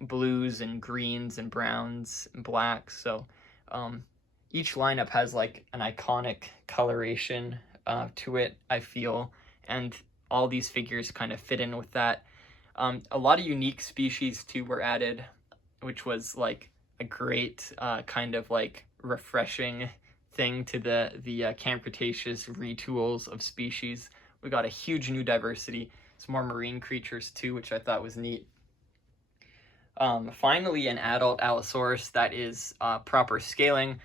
blues and greens and browns and blacks. So each lineup has like an iconic coloration to it, I feel, and all these figures kind of fit in with that. A lot of unique species too were added, which was like a great kind of like refreshing thing to the Camp Cretaceous retools of species. We got a huge new diversity, some more marine creatures too, which I thought was neat. Finally, an adult Allosaurus that is proper scaling.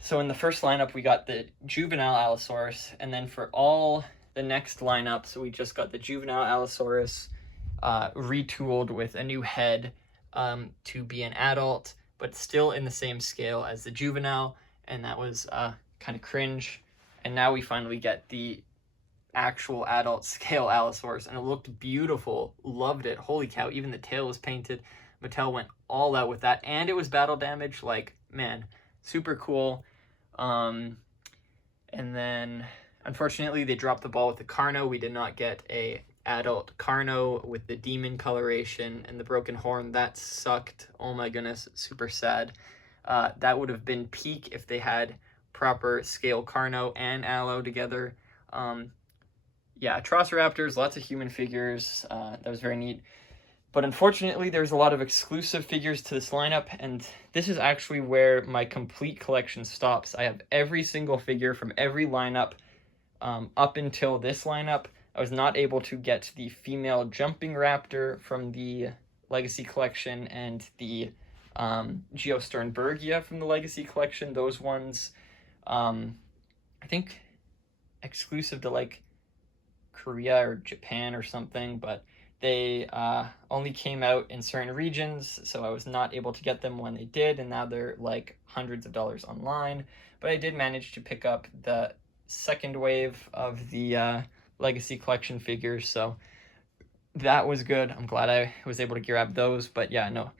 So in the first lineup, we got the juvenile Allosaurus, and then for all the next lineups, we just got the juvenile Allosaurus retooled with a new head to be an adult, but still in the same scale as the juvenile, and that was kind of cringe. And now we finally get the actual adult scale Allosaurus, and it looked beautiful. Loved it. Holy cow, even the tail was painted. Mattel went all out with that, and it was battle damage. Like, man, super cool. And then unfortunately they dropped the ball with the Carno. We did not get a adult Carno with the demon coloration and the broken horn. That sucked. Oh my goodness, super sad. That would have been peak if they had proper scale Carno and Allo together. Yeah, Troceraptors, lots of human figures. That was very neat. But unfortunately, there's a lot of exclusive figures to this lineup, and this is actually where my complete collection stops. I have every single figure from every lineup up until this lineup. I was not able to get the female jumping raptor from the Legacy collection and the Geosternbergia from the Legacy collection. Those ones, I think, exclusive to like Korea or Japan or something, but they only came out in certain regions, so I was not able to get them when they did, and now they're like hundreds of dollars online. But I did manage to pick up the second wave of the Legacy collection figures, so that was good. I'm glad I was able to grab those, but yeah, no,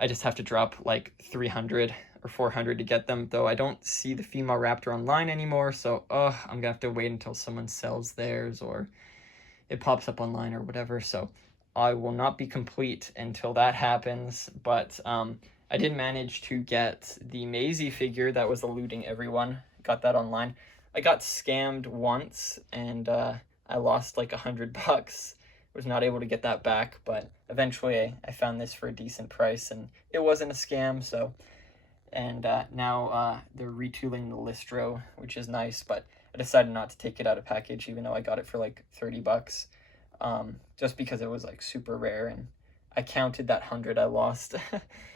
I just have to drop like 300 or 400 to get them, though I don't see the female raptor online anymore, so I'm gonna have to wait until someone sells theirs or it pops up online or whatever, so I will not be complete until that happens. But I did manage to get the Maisie figure that was eluding everyone. Got that online. I got scammed once, and I lost like $100. Was not able to get that back, but eventually I found this for a decent price, and it wasn't a scam, so. And now they're retooling the Lystro, which is nice, but I decided not to take it out of package, even though I got it for like $30, just because it was like super rare, and I counted that 100 I lost.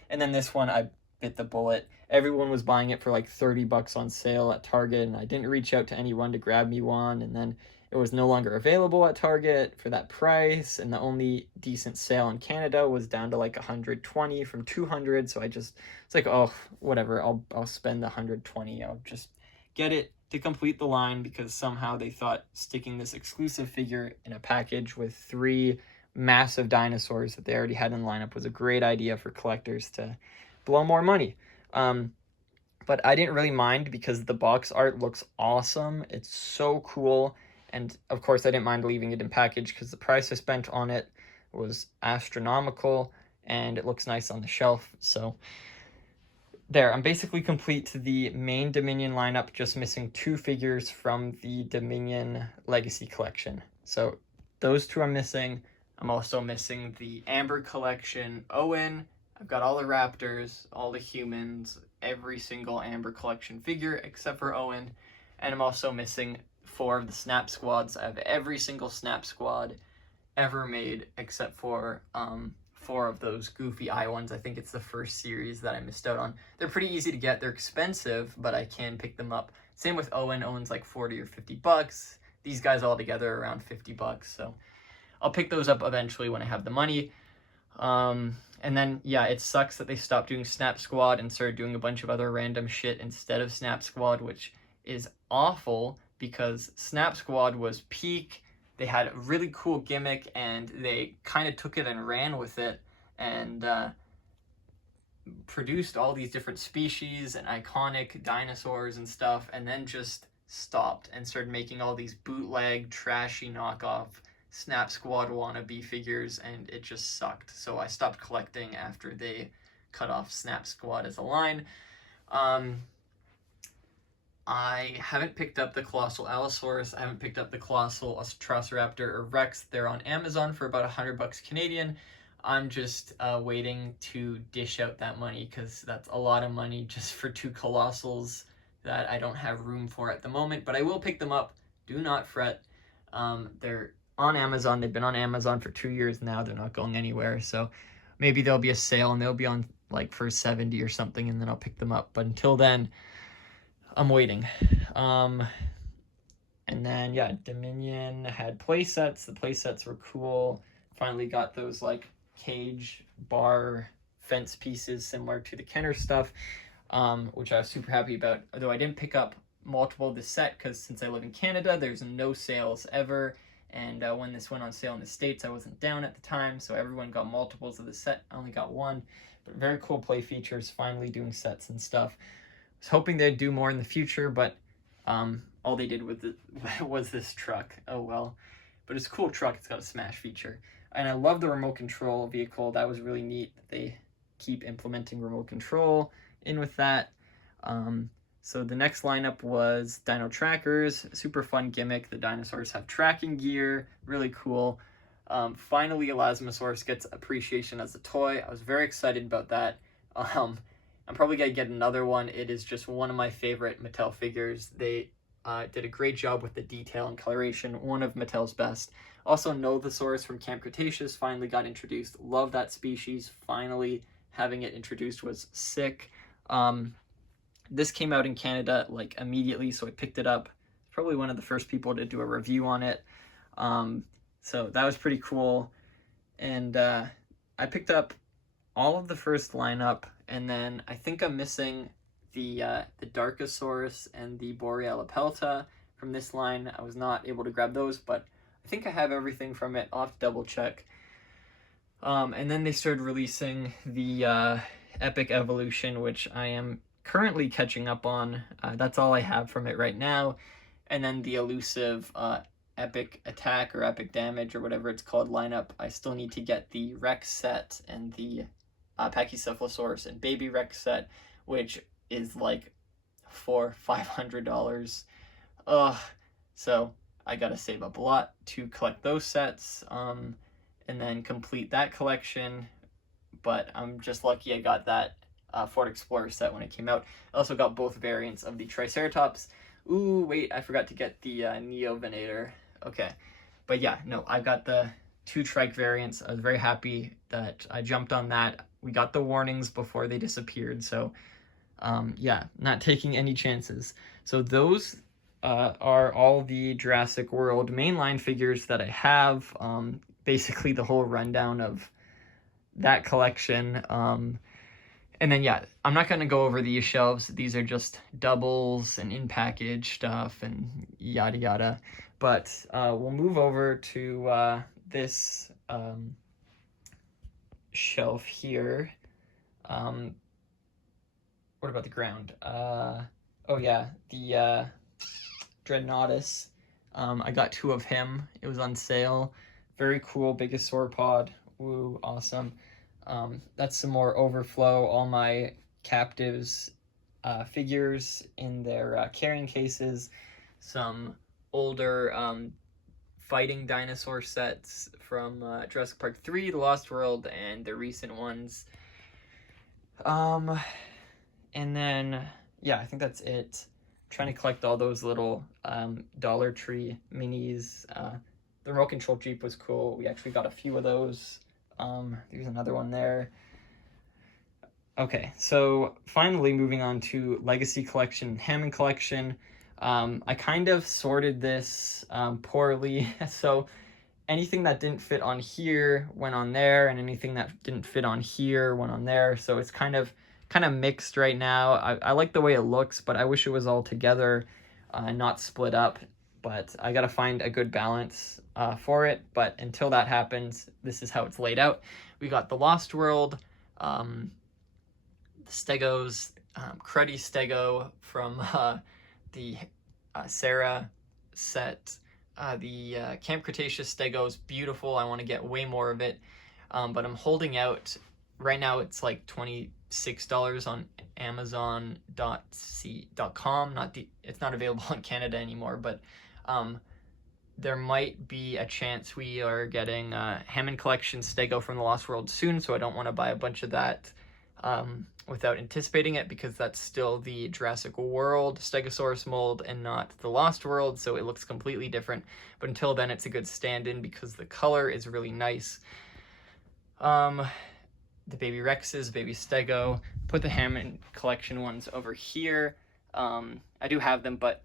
And then this one, I bit the bullet. Everyone was buying it for like $30 on sale at Target, and I didn't reach out to anyone to grab me one, and then it was no longer available at Target for that price, and the only decent sale in Canada was down to like 120 from 200, so it's like, oh, whatever, I'll spend the 120, I'll just get it to complete the line, because somehow they thought sticking this exclusive figure in a package with 3 massive dinosaurs that they already had in the lineup was a great idea for collectors to blow more money. But I didn't really mind, because the box art looks awesome. It's so cool. And of course, I didn't mind leaving it in package, because the price I spent on it was astronomical, and it looks nice on the shelf. So there, I'm basically complete to the main Dominion lineup, just missing 2 figures from the Dominion Legacy collection. So those 2 I'm missing. I'm also missing the Amber collection Owen. I've got all the Raptors, all the humans, every single Amber collection figure except for Owen. And I'm also missing 4 of the Snap Squads. I have every single Snap Squad ever made except for 4 of those goofy eye ones. I think it's the first series that I missed out on. They're pretty easy to get. They're expensive, but I can pick them up. Same with Owen. Owen's like 40 or $50. These guys all together are around $50, so I'll pick those up eventually when I have the money. And then, yeah, it sucks that they stopped doing Snap Squad and started doing a bunch of other random shit instead of Snap Squad, which is awful, because Snap Squad was peak. They had a really cool gimmick, and they kind of took it and ran with it, and produced all these different species and iconic dinosaurs and stuff, and then just stopped and started making all these bootleg, trashy knockoff Snap Squad wannabe figures, and it just sucked. So I stopped collecting after they cut off Snap Squad as a line. I haven't picked up the Colossal Allosaurus. I haven't picked up the Colossal Troceraptor or Rex. They're on Amazon for about $100 Canadian. I'm just waiting to dish out that money, because that's a lot of money just for 2 Colossals that I don't have room for at the moment. But I will pick them up. Do not fret. They're on Amazon. They've been on Amazon for 2 years now. They're not going anywhere. So maybe there'll be a sale and they'll be on like for 70 or something, and then I'll pick them up. But until then, I'm waiting. And then, yeah, Dominion had playsets. The playsets were cool. Finally got those like cage bar fence pieces similar to the Kenner stuff, which I was super happy about. Although I didn't pick up multiple of the set, because since I live in Canada, there's no sales ever. And when this went on sale in the States, I wasn't down at the time, so everyone got multiples of the set. I only got 1. But very cool play features, finally doing sets and stuff. I was hoping they'd do more in the future, but all they did was this truck. Oh well. But it's a cool truck. It's got a smash feature. And I love the remote control vehicle. That was really neat that they keep implementing remote control in with that. So the next lineup was Dino Trackers, super fun gimmick. The dinosaurs have tracking gear, really cool. Finally, Elasmosaurus gets appreciation as a toy. I was very excited about that. I'm probably going to get another one. It is just one of my favorite Mattel figures. They did a great job with the detail and coloration, one of Mattel's best. Also, Nothosaurus from Camp Cretaceous finally got introduced. Love that species. Finally having it introduced was sick. This came out in Canada like immediately, so I picked it up. Probably one of the first people to do a review on it. So that was pretty cool. And I picked up all of the first lineup, and then I think I'm missing the Darkosaurus and the Borealipelta from this line. I was not able to grab those, but I think I have everything from it. I'll have to double check. And then they started releasing the Epic Evolution, which I am currently catching up on. That's all I have from it right now. And then the elusive Epic Attack or Epic Damage or whatever it's called lineup. I still need to get the Rex set and the Pachycephalosaurus and Baby Rex set, which is like $400-$500. So I gotta save up a lot to collect those sets, and then complete that collection. But I'm just lucky I got that Ford Explorer set when it came out. I also got both variants of the Triceratops. Ooh, wait, I forgot to get the Neovenator. Okay, but yeah, no, I got the 2 trike variants. I was very happy that I jumped on that. We got the warnings before they disappeared, so yeah, not taking any chances. So those are all the Jurassic World mainline figures that I have. Basically the whole rundown of that collection. And then, yeah, I'm not going to go over these shelves. These are just doubles and in-package stuff and yada yada. But we'll move over to this shelf here. What about the ground? Oh yeah, the Dreadnoughtus. I got 2 of him. It was on sale. Very cool, biggest sauropod. Woo, awesome. That's some more overflow. All my captives figures in their carrying cases. Some older fighting dinosaur sets from Jurassic Park 3, The Lost World, and the recent ones. And then, yeah, I think that's it. I'm trying to collect all those little Dollar Tree minis. The remote control Jeep was cool. We actually got a few of those. There's another one there. Okay, so finally moving on to Legacy Collection, Hammond Collection. I kind of sorted this poorly, so anything that didn't fit on here went on there, and anything that didn't fit on here went on there, so it's kind of mixed right now. I like the way it looks, but I wish it was all together, not split up, but I gotta find a good balance for it. But until that happens, this is how it's laid out. We got the Lost World, the Stegos, Cruddy Stego from the Sarah set, the Camp Cretaceous Stegos, beautiful. I want to get way more of it, but I'm holding out. Right now it's like $26 on Amazon.com. It's not available in Canada anymore, but there might be a chance we are getting Hammond Collection Stego from the Lost World soon, so I don't want to buy a bunch of that without anticipating it, because that's still the Jurassic World Stegosaurus mold and not the Lost World, so it looks completely different. But until then, it's a good stand-in because the color is really nice. The Baby Rexes, Baby Stego. Put the Hammond Collection ones over here. I do have them, but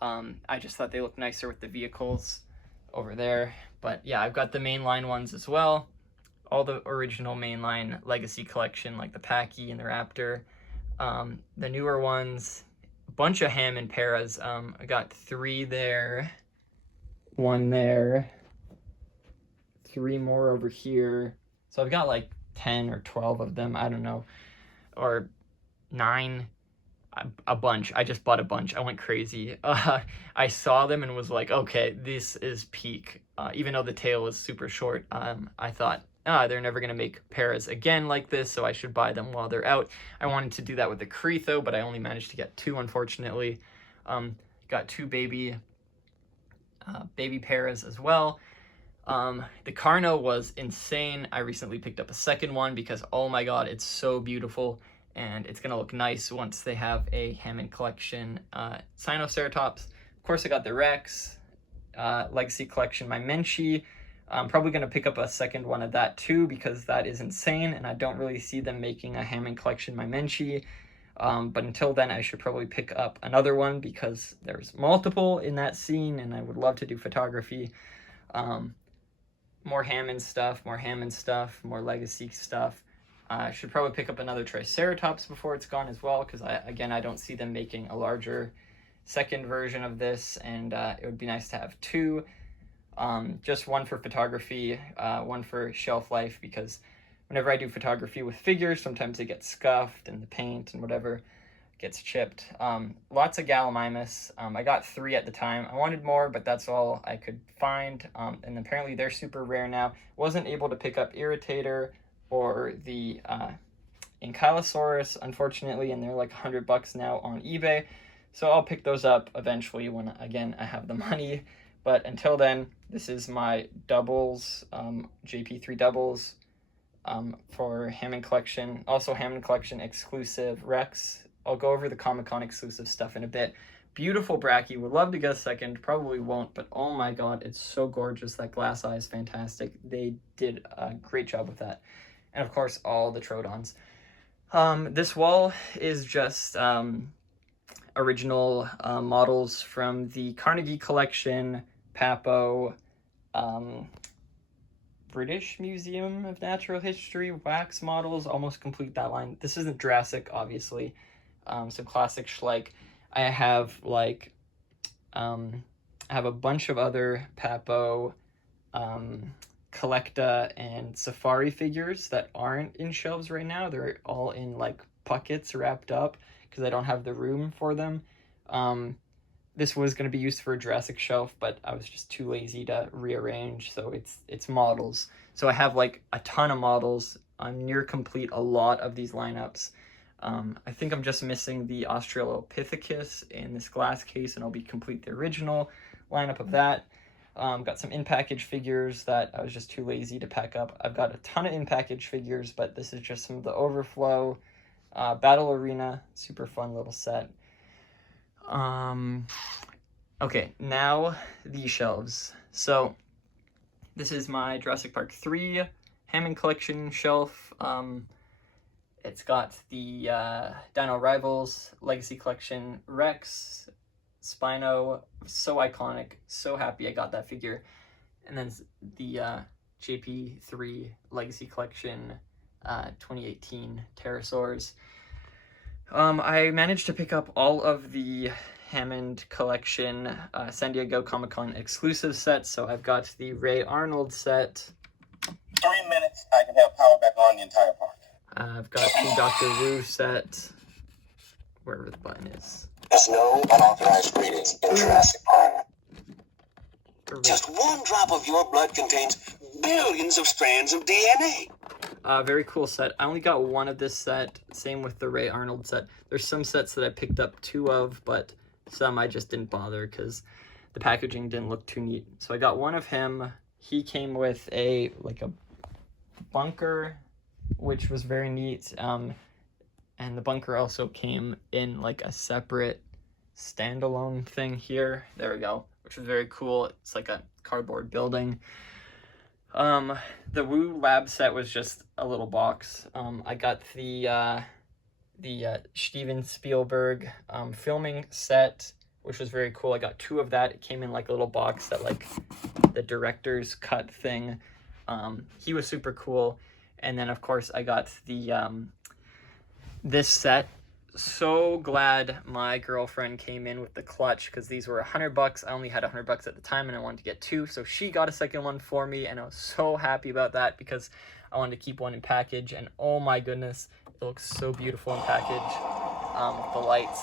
I just thought they looked nicer with the vehicles over there. But yeah, I've got the mainline ones as well. All the original mainline Legacy Collection, like the Packy and the Raptor. The newer ones, a bunch of Hammond Paras. I got 3 there, 1 there, 3 more over here. So I've got like 10 or 12 of them, I don't know, or 9. A bunch. I just bought a bunch. I went crazy. I saw them and was like, okay, this is peak. Even though the tail was super short, I thought they're never going to make paras again like this, so I should buy them while they're out. I wanted to do that with the Cretho, but I only managed to get 2, unfortunately. Got 2 baby paras as well. The Carno was insane. I recently picked up a second one because, oh my god, it's so beautiful, and it's going to look nice once they have a Hammond collection Spinoceratops. Of course, I got the Rex, Legacy collection, my Menchie. I'm probably going to pick up a second one of that too because that is insane, and I don't really see them making a Hammond collection my Menchie. But until then, I should probably pick up another one because there's multiple in that scene, and I would love to do photography. More Hammond stuff, more Legacy stuff. I should probably pick up another Triceratops before it's gone as well because, I don't see them making a larger second version of this, and it would be nice to have 2. Just one for photography, one for shelf life, because whenever I do photography with figures, sometimes they get scuffed and the paint and whatever gets chipped. Lots of Gallimimus. I got 3 at the time. I wanted more, but that's all I could find. And apparently they're super rare now. Wasn't able to pick up Irritator or the Ankylosaurus, unfortunately, and they're like $100 now on eBay. So I'll pick those up eventually when, again, I have the money. But until then, this is my doubles, JP3 doubles for Hammond collection. Also Hammond collection exclusive Rex. I'll go over the Comic-Con exclusive stuff in a bit. Beautiful Brachy. Would love to get a second. Probably won't, but oh my god, it's so gorgeous. That glass eye is fantastic. They did a great job with that. And of course, all the Troodons. This wall is just original models from the Carnegie collection, Papo, British Museum of Natural History, wax models, almost complete that line. This isn't Jurassic, obviously. So classic Schleich. I have like, I have a bunch of other Papo, Collecta, and Safari figures that aren't in shelves right now. They're all in like buckets wrapped up because I don't have the room for them. This was going to be used for a Jurassic shelf, but I was just too lazy to rearrange, so it's models. So I have like a ton of models. I'm near complete a lot of these lineups. I think I'm just missing the Australopithecus in this glass case, and I'll be complete the original lineup of that. Got some in-package figures that I was just too lazy to pack up. I've got a ton of in-package figures, but this is just some of the overflow. Battle Arena, super fun little set. Okay, now the shelves. So this is my Jurassic Park 3 Hammond collection shelf. It's got the Dino Rivals Legacy collection Rex, Spino, so iconic, so happy I got that figure. And then the JP3 Legacy collection 2018 Pterosaurs. I managed to pick up all of the Hammond collection San Diego Comic-Con exclusive sets. So I've got the Ray Arnold set. 3 minutes, I can have power back on the entire park. I've got the Dr. Wu set, wherever the button is. There's no unauthorized readings in Jurassic Park. Just one drop of your blood contains billions of strands of DNA. Very cool set. I only got one of this set. Same with the Ray Arnold set. There's some sets that I picked up 2 of, but some I just didn't bother because the packaging didn't look too neat. So I got one of him. He came with a bunker, which was very neat. And the bunker also came in like a separate standalone thing here. There we go, which was very cool. It's like a cardboard building. The Wu Lab set was just a little box. I got the Steven Spielberg filming set, which was very cool. I got 2 of that. It came in like a little box that like the director's cut thing. He was super cool. And then of course I got the this set. So glad my girlfriend came in with the clutch because these were $100. I only had $100 at the time and I wanted to get 2, so she got a second one for me, and I was so happy about that because I wanted to keep one in package. And oh my goodness, it looks so beautiful in package with the lights.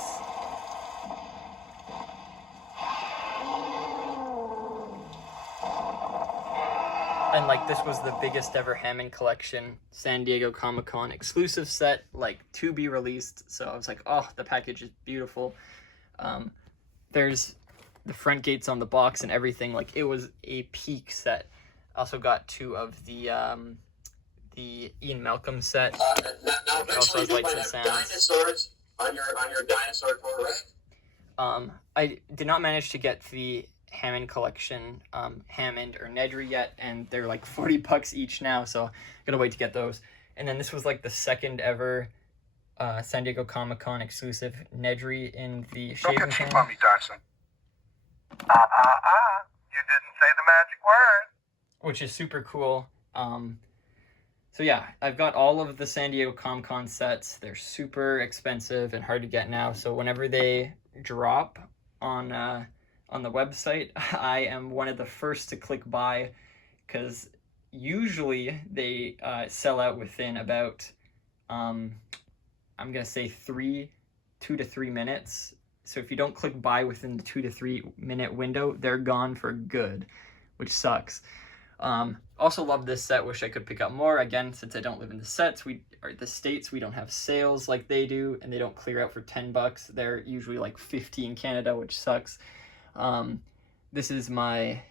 And like this was the biggest ever Hammond collection San Diego Comic-Con exclusive set, like to be released. So I was like, oh, the package is beautiful. There's the front gates on the box and everything. Like it was a peak set. I also got 2 of the Ian Malcolm set. Now It also has eventually you lights might and have sounds. dinosaurs on your dinosaur tour, right? I did not manage to get the Hammond collection, Hammond or Nedry yet, and they're like $40 each now, so gotta wait to get those. And then this was like the second ever San Diego Comic-Con exclusive Nedry in the Don't shaving get cheap can, on me, Dyson. You didn't say the magic word. which is super cool. So yeah, I've got all of the San Diego Comic-Con sets. They're super expensive and hard to get now, so whenever they drop on the website, I am one of the first to click buy, because usually they sell out within about I'm gonna say 2 to 3 minutes. So if you don't click buy within the 2 to 3 minute window, they're gone for good, which sucks. Also love this set. Wish I could pick up more. Again, since I don't live in the States, we don't have sales like they do, and they don't clear out for $10. They're usually like $50 in Canada, which sucks. This is my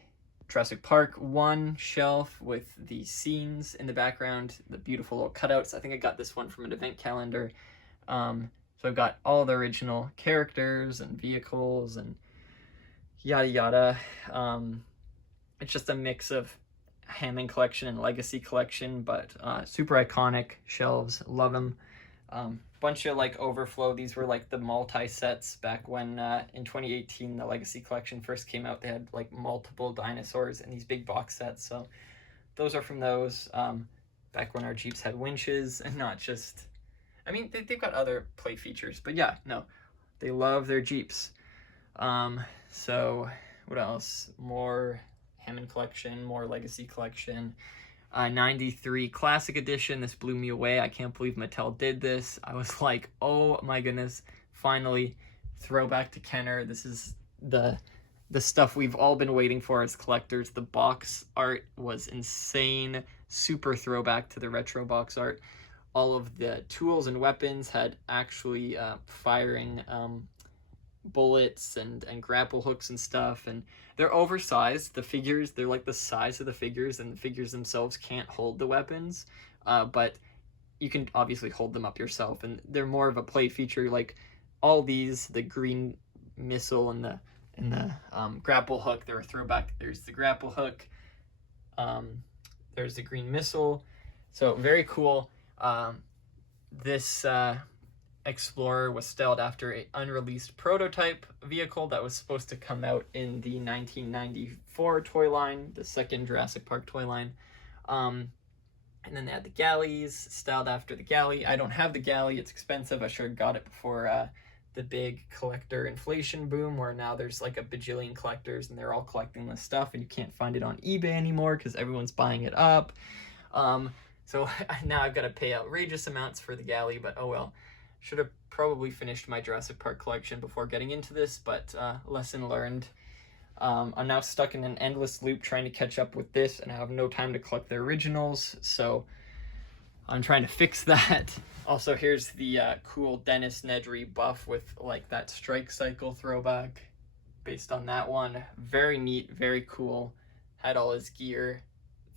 Jurassic Park 1 shelf with the scenes in the background, the beautiful little cutouts. I think I got this one from an event calendar. So I've got all the original characters and vehicles and yada yada. It's just a mix of Hammond collection and Legacy collection, but super iconic shelves. Love them. Bunch of like overflow. These were like the multi-sets back when in 2018 the Legacy collection first came out. They had like multiple dinosaurs in these big box sets. So those are from those. Back when our Jeeps had winches and not just... I mean, they've got other play features, but yeah, no. They love their Jeeps. So what else? More Hammond collection, more Legacy collection. 93 Classic Edition. This blew me away. I can't believe Mattel did this. I was like, oh my goodness, finally, throwback to Kenner. This is the stuff we've all been waiting for as collectors. The box art was insane. Super throwback to the retro box art. All of the tools and weapons had actually firing bullets and grapple hooks and stuff, and they're oversized. The figures, they're like the size of the figures, and the figures themselves can't hold the weapons, but you can obviously hold them up yourself, and they're more of a play feature. Like all these, the green missile and the grapple hook, they're a throwback. There's the grapple hook, there's the green missile, so very cool. This Explorer was styled after an unreleased prototype vehicle that was supposed to come out in the 1994 toy line, the second Jurassic Park toy line. And then they had the galleys, styled after the galley. I don't have the galley, it's expensive. I sure got it before the big collector inflation boom, where now there's like a bajillion collectors and they're all collecting this stuff, and you can't find it on eBay anymore because everyone's buying it up. So now I've got to pay outrageous amounts for the galley, but oh well. Should have probably finished my Jurassic Park collection before getting into this, but lesson learned. I'm now stuck in an endless loop trying to catch up with this, and I have no time to collect the originals, so I'm trying to fix that. Also, here's the cool Dennis Nedry buff with like that Strike Cycle throwback based on that one. Very neat, very cool. Had all his gear,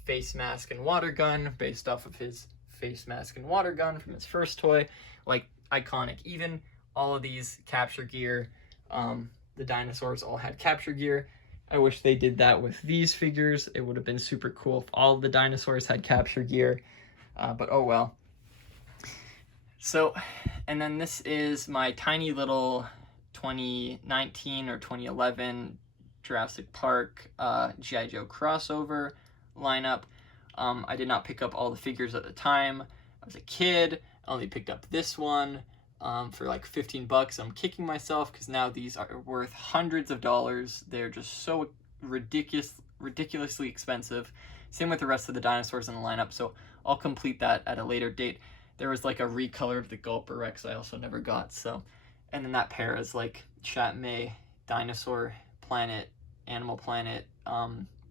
face mask and water gun based off of his face mask and water gun from his first toy. Like, iconic. Even all of these capture gear, the dinosaurs all had capture gear. I wish they did that with these figures. It would have been super cool if all of the dinosaurs had capture gear, but oh well. So, and then this is my tiny little 2019 or 2011 Jurassic Park G.I. Joe crossover lineup. I did not pick up all the figures at the time. I was a kid. I only picked up this one for like $15. I'm kicking myself because now these are worth hundreds of dollars. They're just so ridiculously expensive. Same with the rest of the dinosaurs in the lineup, so I'll complete that at a later date. There was like a recolor of the Gulper Rex I also never got, so. And then that pair is like Chat May, Dinosaur Planet, Animal Planet,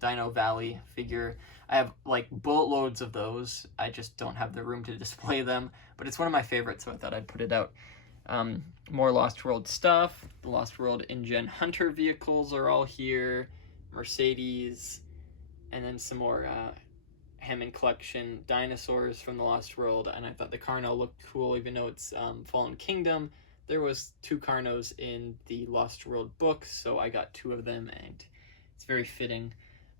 Dino Valley figure. I have like boatloads of those. I just don't have the room to display them, but it's one of my favorites, so I thought I'd put it out. More Lost World stuff. The Lost World InGen Hunter vehicles are all here. Mercedes, and then some more Hammond collection dinosaurs from the Lost World. And I thought the Carno looked cool, even though it's Fallen Kingdom. There was 2 Carnos in the Lost World books, so I got 2 of them, and it's very fitting.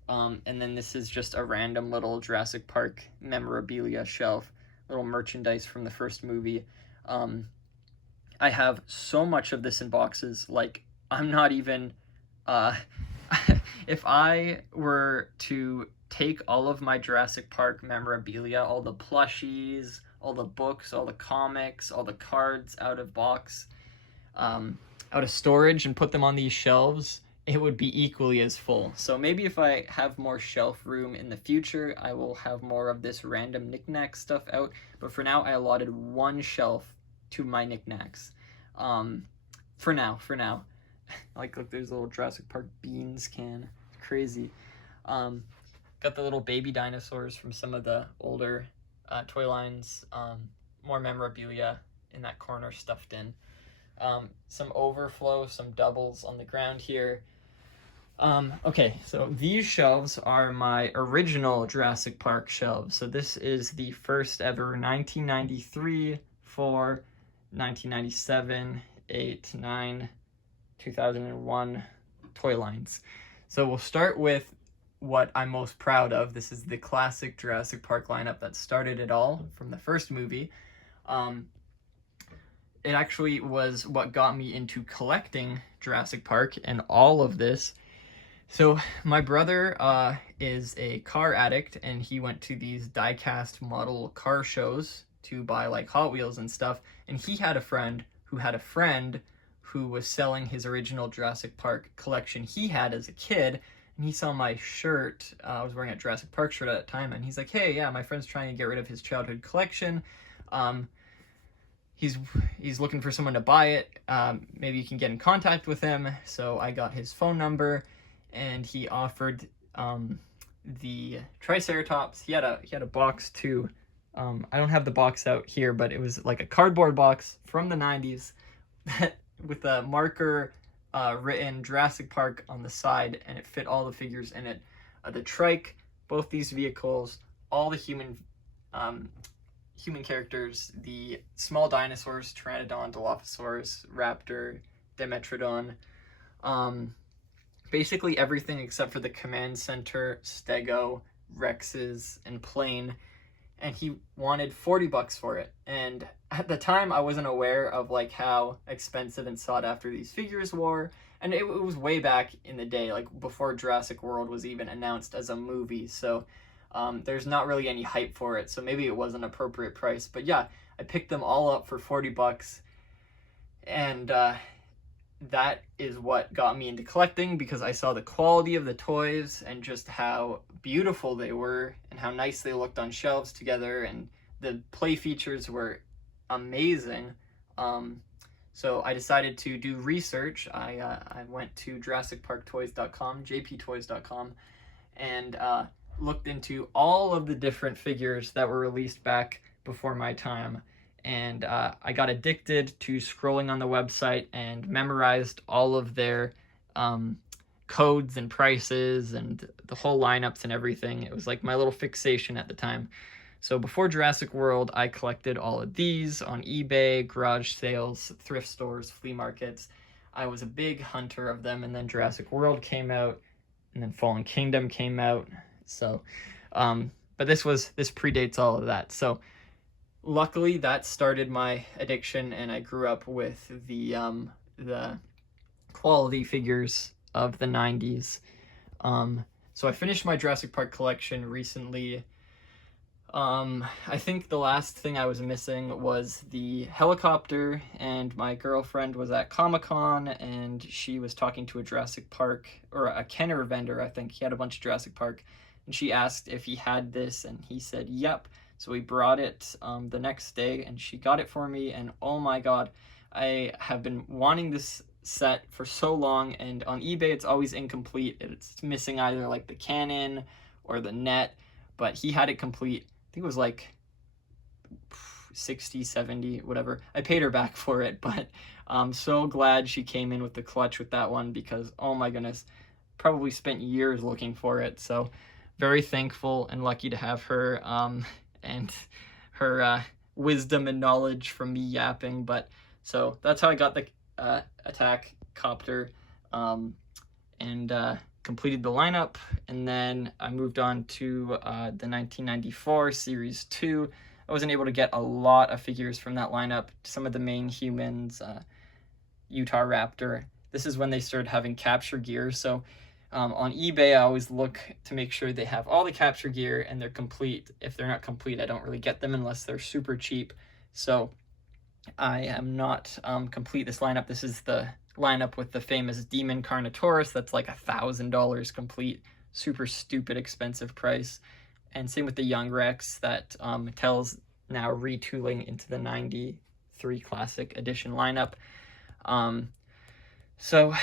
And then this is just a random little Jurassic Park memorabilia shelf, little merchandise from the first movie. I have so much of this in boxes, like, I'm not even, if I were to take all of my Jurassic Park memorabilia, all the plushies, all the books, all the comics, all the cards out of box, out of storage, and put them on these shelves, it would be equally as full. So maybe if I have more shelf room in the future, I will have more of this random knickknack stuff out. But for now, I allotted 1 shelf to my knickknacks. For now. Like, look, there's a little Jurassic Park beans can. It's crazy. Got the little baby dinosaurs from some of the older toy lines. More memorabilia in that corner stuffed in. Some overflow, some doubles on the ground here. Okay, so these shelves are my original Jurassic Park shelves. So this is the first ever 1993, 4, 1997, 8, 9, 2001 toy lines. So we'll start with what I'm most proud of. This is the classic Jurassic Park lineup that started it all from the first movie. It actually was what got me into collecting Jurassic Park and all of this. So my brother is a car addict, and he went to these die-cast model car shows to buy like Hot Wheels and stuff, and he had a friend who was selling his original Jurassic Park collection he had as a kid, and he saw my shirt. I was wearing a Jurassic Park shirt at that time, and he's like, hey, yeah, my friend's trying to get rid of his childhood collection. He's looking for someone to buy it. Maybe you can get in contact with him. So I got his phone number, and he offered the Triceratops. He had a box too. I don't have the box out here, but it was like a cardboard box from the 90s with a marker written Jurassic Park on the side, and it fit all the figures in it. The trike, both these vehicles, all the human characters, the small dinosaurs, Pteranodon, Dilophosaurus, Raptor, Dimetrodon, basically everything except for the command center, Stego, Rexes, and Plane. And he wanted $40 for it. And at the time, I wasn't aware of like how expensive and sought after these figures were. And it was way back in the day, like before Jurassic World was even announced as a movie. So there's not really any hype for it. So maybe it was an appropriate price. But yeah, I picked them all up for $40. And that is what got me into collecting, because I saw the quality of the toys and just how beautiful they were and how nice they looked on shelves together, and the play features were amazing. So I decided to do research. I went to JurassicParkToys.com, jptoys.com, and looked into all of the different figures that were released back before my time. And I got addicted to scrolling on the website and memorized all of their codes and prices and the whole lineups and everything. It was like my little fixation at the time. So before Jurassic World, I collected all of these on eBay, garage sales, thrift stores, flea markets. I was a big hunter of them, and then Jurassic World came out, and then Fallen Kingdom came out. So, but this predates all of that. So luckily, that started my addiction, and I grew up with the quality figures of the 90s. So I finished my Jurassic Park collection recently. I think the last thing I was missing was the helicopter, and my girlfriend was at Comic-Con, and she was talking to a Jurassic Park, or a Kenner vendor, I think. He had a bunch of Jurassic Park, and she asked if he had this, and he said, yep. So we brought it the next day, and she got it for me, and oh my god, I have been wanting this set for so long, and on eBay it's always incomplete. It's missing either like the cannon or the net, but he had it complete. I think it was like 60, 70, whatever. I paid her back for it, but I'm so glad she came in with the clutch with that one, because oh my goodness, probably spent years looking for it. So very thankful and lucky to have her, and her wisdom and knowledge from me yapping. But so that's how I got the attack copter, and completed the lineup. And then I moved on to the 1994 Series 2. I wasn't able to get a lot of figures from that lineup. Some of the main humans, Utah Raptor. This is when they started having capture gear. So on eBay, I always look to make sure they have all the capture gear and they're complete. If they're not complete, I don't really get them unless they're super cheap. So I am not complete this lineup. This is the lineup with the famous Demon Carnotaurus. That's like $1,000 complete. Super stupid expensive price. And same with the Young Rex that Mattel's now retooling into the 93 Classic Edition lineup. So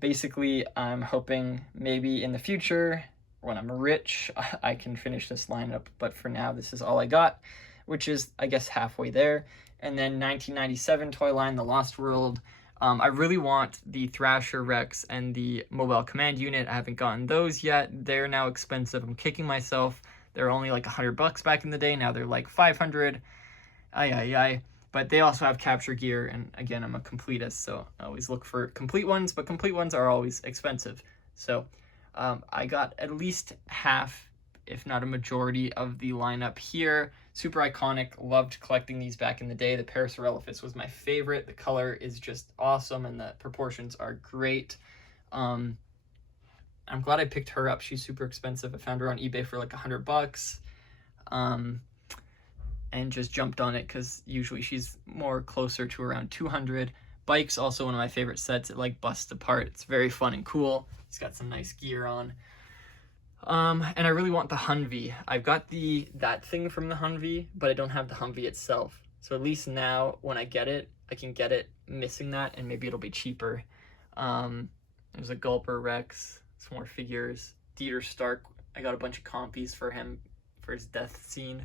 basically, I'm hoping maybe in the future, when I'm rich, I can finish this lineup. But for now, this is all I got, which is, I guess, halfway there. And then 1997 toy line, The Lost World. I really want the Thrasher Rex and the Mobile Command Unit. I haven't gotten those yet. They're now expensive. I'm kicking myself. They're only like $100 back in the day. Now they're like 500. Ay. But they also have capture gear. And again, I'm a completist, so I always look for complete ones. But complete ones are always expensive. So I got at least half, if not a majority, of the lineup here. Super iconic. Loved collecting these back in the day. The Parasaurolophus was my favorite. The color is just awesome and the proportions are great. I'm glad I picked her up. She's super expensive. I found her on eBay for like $100. And just jumped on it because usually she's more closer to around 200. Bike's also one of my favorite sets. It like busts apart. It's very fun and cool. It's got some nice gear on. And I really want the Humvee. I've got that thing from the Humvee, but I don't have the Humvee itself. So at least now when I get it, I can get it missing that, and maybe it'll be cheaper. There's a Gulper Rex, some more figures. Dieter Stark, I got a bunch of compies for him for his death scene.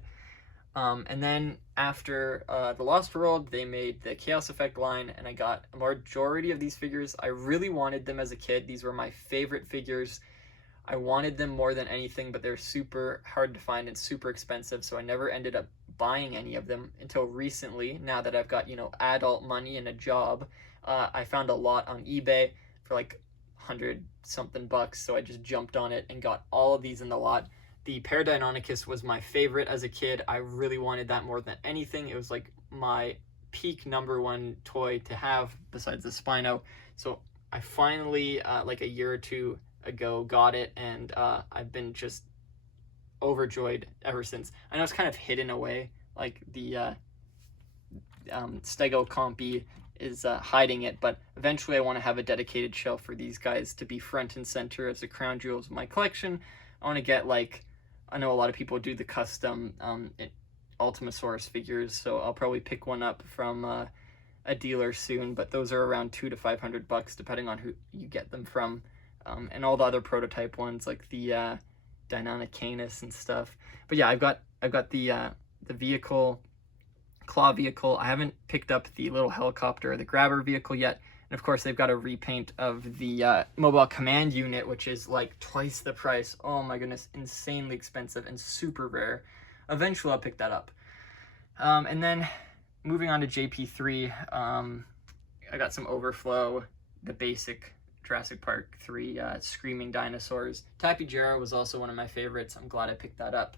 And then after The Lost World, they made the Chaos Effect line, and I got a majority of these figures. I really wanted them as a kid. These were my favorite figures. I wanted them more than anything, but they're super hard to find and super expensive, so I never ended up buying any of them until recently. Now that I've got, adult money and a job, I found a lot on eBay for like 100-something bucks, so I just jumped on it and got all of these in the lot. The Paradeinonychus was my favorite as a kid. I really wanted that more than anything. It was like my peak #1 toy to have besides the Spino. So I finally, like a year or two ago, got it, and I've been just overjoyed ever since. I know it's kind of hidden away, like the Stego Compy is hiding it, but eventually I want to have a dedicated shelf for these guys to be front and center as the crown jewels of my collection. I want to get, like, I know a lot of people do the custom Ultimasaurus figures, so I'll probably pick one up from a dealer soon, but those are around $200 to $500 depending on who you get them from. And all the other prototype ones like the Deinonycanus and stuff. But yeah, I've got the vehicle, claw vehicle. I haven't picked up the little helicopter or the grabber vehicle yet. And of course, they've got a repaint of the Mobile Command Unit, which is like twice the price. Oh my goodness, insanely expensive and super rare. Eventually, I'll pick that up. And then moving on to JP3, I got some overflow, the basic Jurassic Park 3 Screaming Dinosaurs. Tapejara was also one of my favorites. I'm glad I picked that up.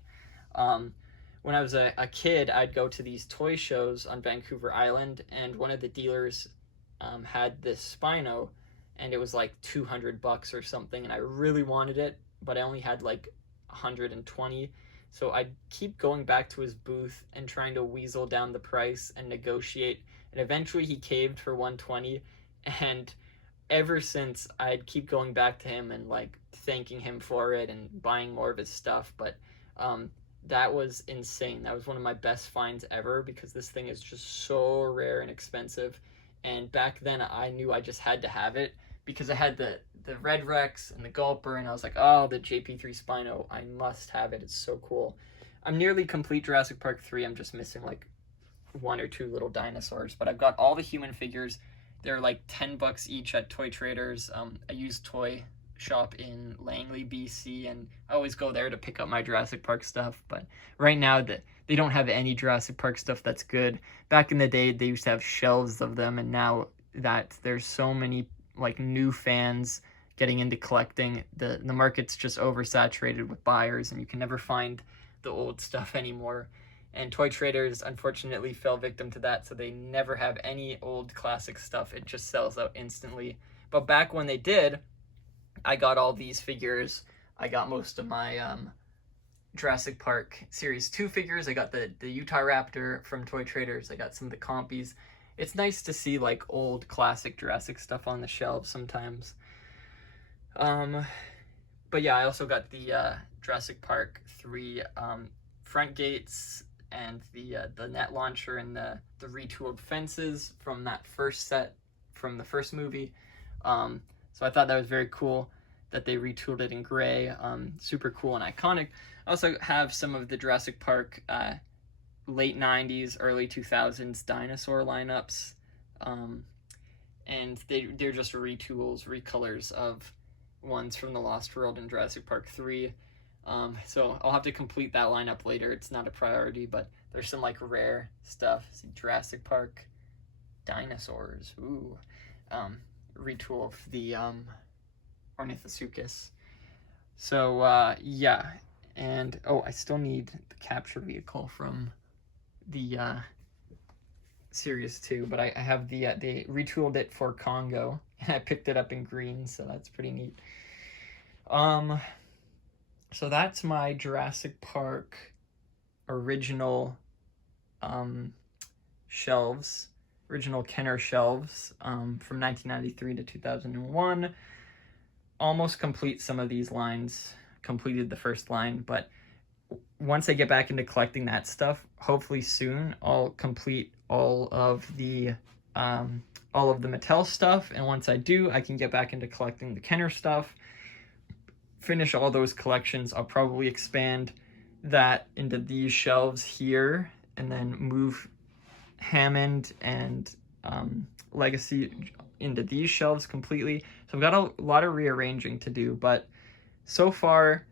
When I was a kid, I'd go to these toy shows on Vancouver Island, and one of the dealers had this Spino, and it was like $200 or something, and I really wanted it, but I only had like 120. So I'd keep going back to his booth and trying to weasel down the price and negotiate, and eventually he caved for 120, and ever since I'd keep going back to him and like thanking him for it and buying more of his stuff. But that was insane. That was one of my best finds ever, because this thing is just so rare and expensive, and back then I knew I just had to have it because I had the Red Rex and the Gulper, and I was like, oh, the JP3 Spino, I must have it. It's so cool. I'm nearly complete Jurassic Park 3. I'm just missing like 1 or 2 little dinosaurs, but I've got all the human figures. They're like $10 each at Toy Traders. I use Toy Shop in Langley, BC, and I always go there to pick up my Jurassic Park stuff. But right now, they don't have any Jurassic Park stuff that's good. Back in the day, they used to have shelves of them, and now that there's so many like new fans getting into collecting, the market's just oversaturated with buyers, and you can never find the old stuff anymore. And Toy Traders unfortunately fell victim to that, so they never have any old classic stuff. It just sells out instantly. But back when they did, I got all these figures. I got most of my Jurassic Park Series 2 figures. I got the Utah Raptor from Toy Traders. I got some of the compies. It's nice to see like old classic Jurassic stuff on the shelves sometimes. But yeah, I also got the Jurassic Park 3 front gates and the net launcher and the retooled fences from that first set from the first movie. So I thought that was very cool that they retooled it in gray. Super cool and iconic. I also have some of the Jurassic Park late 90s, early 2000s dinosaur lineups. And they're just retools, recolors of ones from the Lost World and Jurassic Park 3. So I'll have to complete that lineup later. It's not a priority, but there's some like rare stuff. See, Jurassic Park dinosaurs. Ooh. Retool of the Ornithosuchus. So yeah, and I still need the capture vehicle from the Series 2, but I have they retooled it for Congo, and I picked it up in green, so that's pretty neat. So that's my Jurassic Park original shelves, original Kenner shelves from 1993 to 2001. Almost complete some of these lines, completed the first line, but once I get back into collecting that stuff, hopefully soon, I'll complete all of the Mattel stuff, and once I do, I can get back into collecting the Kenner stuff, finish all those collections. I'll probably expand that into these shelves here, and then move Hammond and Legacy into these shelves completely. So I've got a lot of rearranging to do, but so far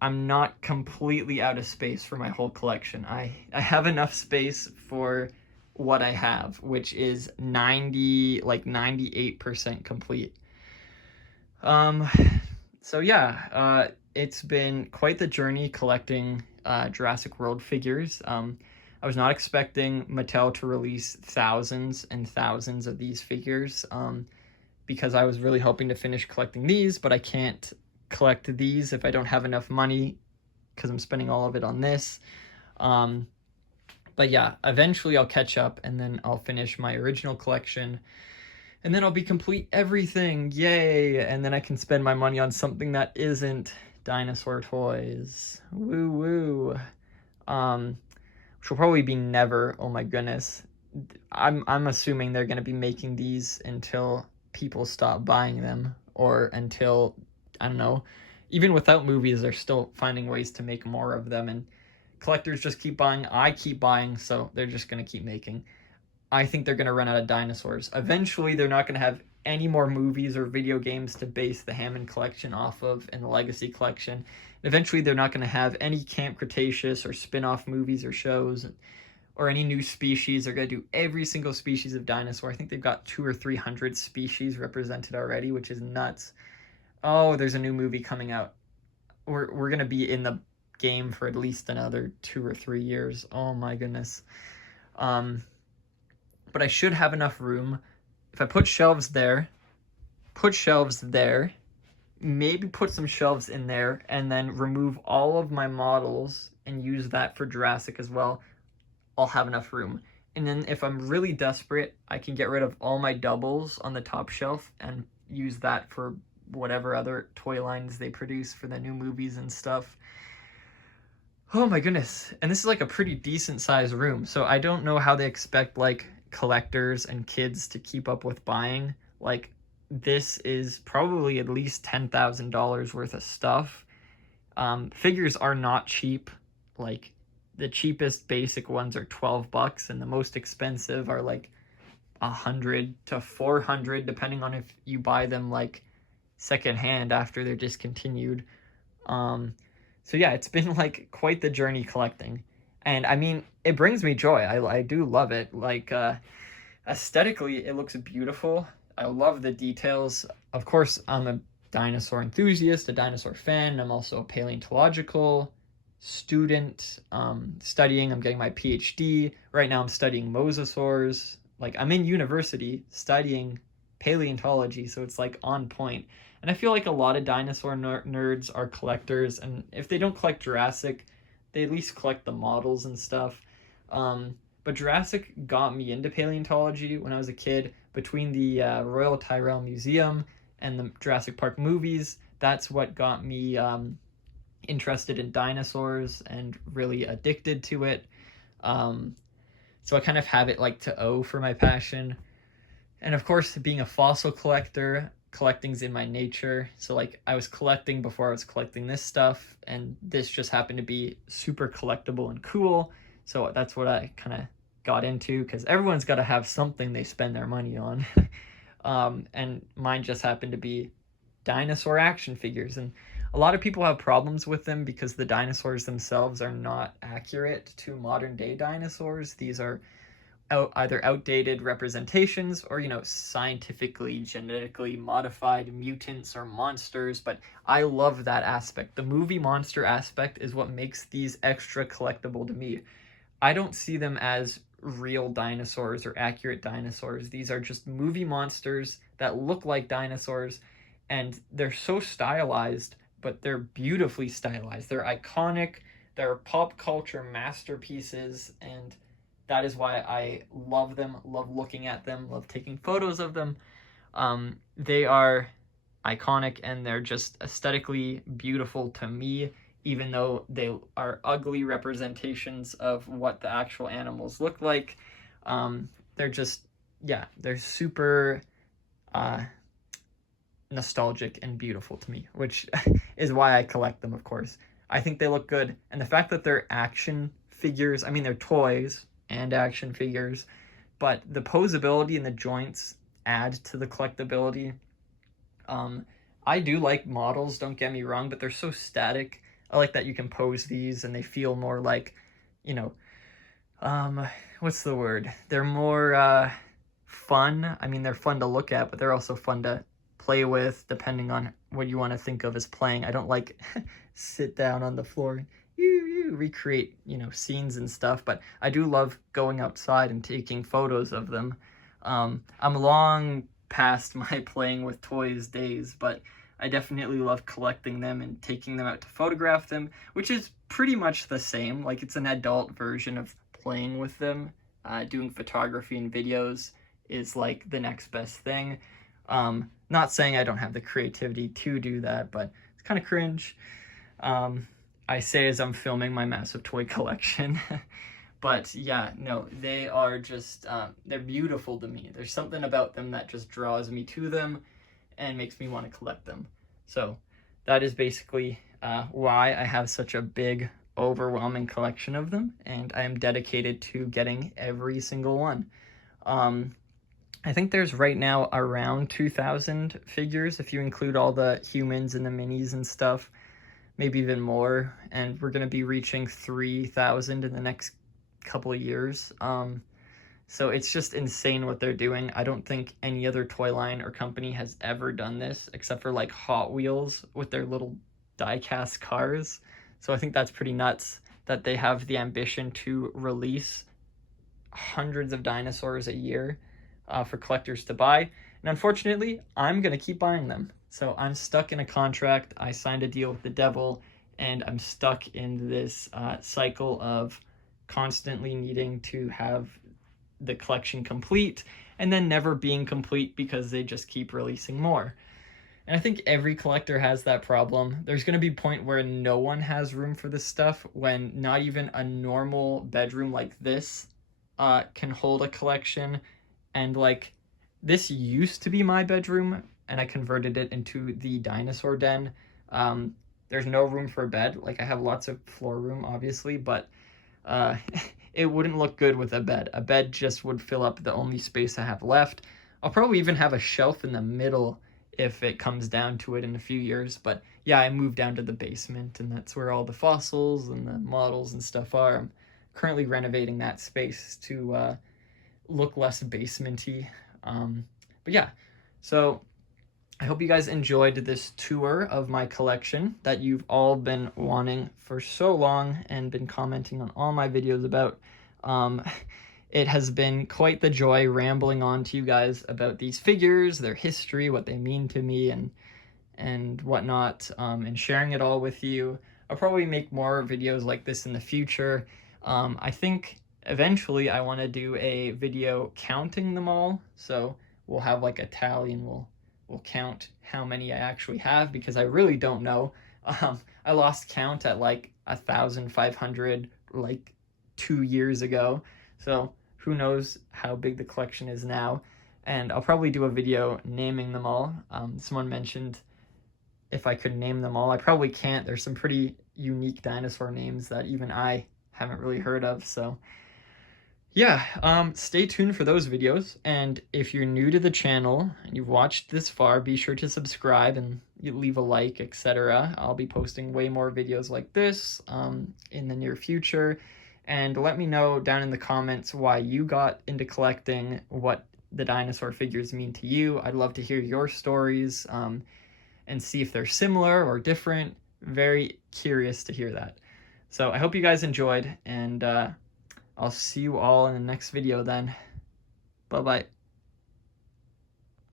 I'm not completely out of space for my whole collection. I have enough space for what I have, which is 98% complete. So yeah, it's been quite the journey collecting Jurassic World figures. I was not expecting Mattel to release thousands and thousands of these figures, because I was really hoping to finish collecting these, but I can't collect these if I don't have enough money, because I'm spending all of it on this. But yeah, eventually I'll catch up, and then I'll finish my original collection, and then I'll be complete everything, yay! And then I can spend my money on something that isn't dinosaur toys, woo woo. Which will probably be never. Oh my goodness, I'm assuming they're gonna be making these until people stop buying them, or until, I don't know, even without movies, they're still finding ways to make more of them, and collectors just keep buying. I keep buying, so they're just going to keep making. I think they're going to run out of dinosaurs. Eventually, they're not going to have any more movies or video games to base the Hammond collection off of and the Legacy collection. Eventually, they're not going to have any Camp Cretaceous or spin-off movies or shows or any new species. They're going to do every single species of dinosaur. I think they've got 200 or 300 species represented already, which is nuts. Oh, there's a new movie coming out. We're going to be in the game for at least another 2 or 3 years. Oh my goodness. But I should have enough room. If I put shelves there, maybe put some shelves in there, and then remove all of my models and use that for Jurassic as well, I'll have enough room. And then if I'm really desperate, I can get rid of all my doubles on the top shelf and use that for whatever other toy lines they produce for the new movies and stuff. Oh my goodness. And this is like a pretty decent sized room, so I don't know how they expect like collectors and kids to keep up with buying. Like, this is probably at least $10,000 worth of stuff. Figures are not cheap. Like, the cheapest basic ones are $12, and the most expensive are like $100 to $400, depending on if you buy them like secondhand after they're discontinued. So yeah, it's been like quite the journey collecting, and I mean, it brings me joy. I do love it. Like, aesthetically, it looks beautiful. I love the details. Of course, I'm a dinosaur enthusiast, a dinosaur fan. I'm also a paleontological student, studying. I'm getting my PhD. Right now I'm studying mosasaurs. Like, I'm in university studying paleontology, so it's like on point. And I feel like a lot of dinosaur nerds are collectors, and if they don't collect Jurassic, they at least collect the models and stuff. But Jurassic got me into paleontology when I was a kid. Between the Royal Tyrrell Museum and the Jurassic Park movies, that's what got me interested in dinosaurs and really addicted to it. So I kind of have it like to owe for my passion. And of course, being a fossil collector, collecting's in my nature. So like, I was collecting before I was collecting this stuff, and this just happened to be super collectible and cool. So that's what I kind of got into, because everyone's got to have something they spend their money on. And mine just happened to be dinosaur action figures, and a lot of people have problems with them because the dinosaurs themselves are not accurate to modern day dinosaurs. These are either outdated representations or, you know, scientifically, genetically modified mutants or monsters. But I love that aspect. The movie monster aspect is what makes these extra collectible to me. I don't see them as real dinosaurs or accurate dinosaurs. These are just movie monsters that look like dinosaurs, and they're so stylized, but they're beautifully stylized. They're iconic. They're pop culture masterpieces, and that is why I love them, love looking at them, love taking photos of them. They are iconic, and they're just aesthetically beautiful to me, even though they are ugly representations of what the actual animals look like. They're just, yeah, they're super nostalgic and beautiful to me, which is why I collect them, of course. I think they look good, and the fact that they're action figures, I mean, they're toys and action figures, but the posability and the joints add to the collectability. I do like models, don't get me wrong, but they're so static. I like that you can pose these and they feel more like, you know, what's the word? They're more fun. I mean, they're fun to look at, but they're also fun to play with, depending on what you want to think of as playing. I don't like sit down on the floor and recreate, you know, scenes and stuff, but I do love going outside and taking photos of them. I'm long past my playing with toys days, but I definitely love collecting them and taking them out to photograph them, which is pretty much the same. Like, it's an adult version of playing with them. Doing photography and videos is like the next best thing. Not saying I don't have the creativity to do that, but it's kind of cringe. I say as I'm filming my massive toy collection. But yeah, no, they are just, they're beautiful to me. There's something about them that just draws me to them and makes me want to collect them. So that is basically why I have such a big, overwhelming collection of them, and I am dedicated to getting every single one. I think there's right now around 2,000 figures, if you include all the humans and the minis and stuff, maybe even more, and we're going to be reaching 3,000 in the next couple of years. So it's just insane what they're doing. I don't think any other toy line or company has ever done this, except for like Hot Wheels with their little die-cast cars. So I think that's pretty nuts that they have the ambition to release hundreds of dinosaurs a year for collectors to buy. And unfortunately, I'm going to keep buying them. So I'm stuck in a contract. I signed a deal with the devil, and I'm stuck in this cycle of constantly needing to have the collection complete and then never being complete because they just keep releasing more. And I think every collector has that problem. There's going to be a point where no one has room for this stuff, when not even a normal bedroom like this can hold a collection, and like this used to be my bedroom and I converted it into the dinosaur den. There's no room for a bed. Like I have lots of floor room obviously, but it wouldn't look good with a bed. A bed just would fill up the only space I have left. I'll probably even have a shelf in the middle if it comes down to it in a few years. But yeah, I moved down to the basement, and that's where all the fossils and the models and stuff are. I'm currently renovating that space to look less basement-y. But yeah, so I hope you guys enjoyed this tour of my collection that you've all been wanting for so long and been commenting on all my videos about. It has been quite the joy rambling on to you guys about these figures, their history, what they mean to me, and whatnot, and sharing it all with you. I'll probably make more videos like this in the future. I think eventually I want to do a video counting them all, so we'll have like a tally and we'll count how many I actually have, because I really don't know. I lost count at like 1,500 like 2 years ago, so who knows how big the collection is now. And I'll probably do a video naming them all. Someone mentioned if I could name them all. I probably can't. There's some pretty unique dinosaur names that even I haven't really heard of, so yeah, stay tuned for those videos. And if you're new to the channel and you've watched this far, be sure to subscribe and leave a like, etc. I'll be posting way more videos like this in the near future. And let me know down in the comments why you got into collecting, what the dinosaur figures mean to you. I'd love to hear your stories and see if they're similar or different. Very curious to hear that. So I hope you guys enjoyed, and I'll see you all in the next video then. Bye-bye.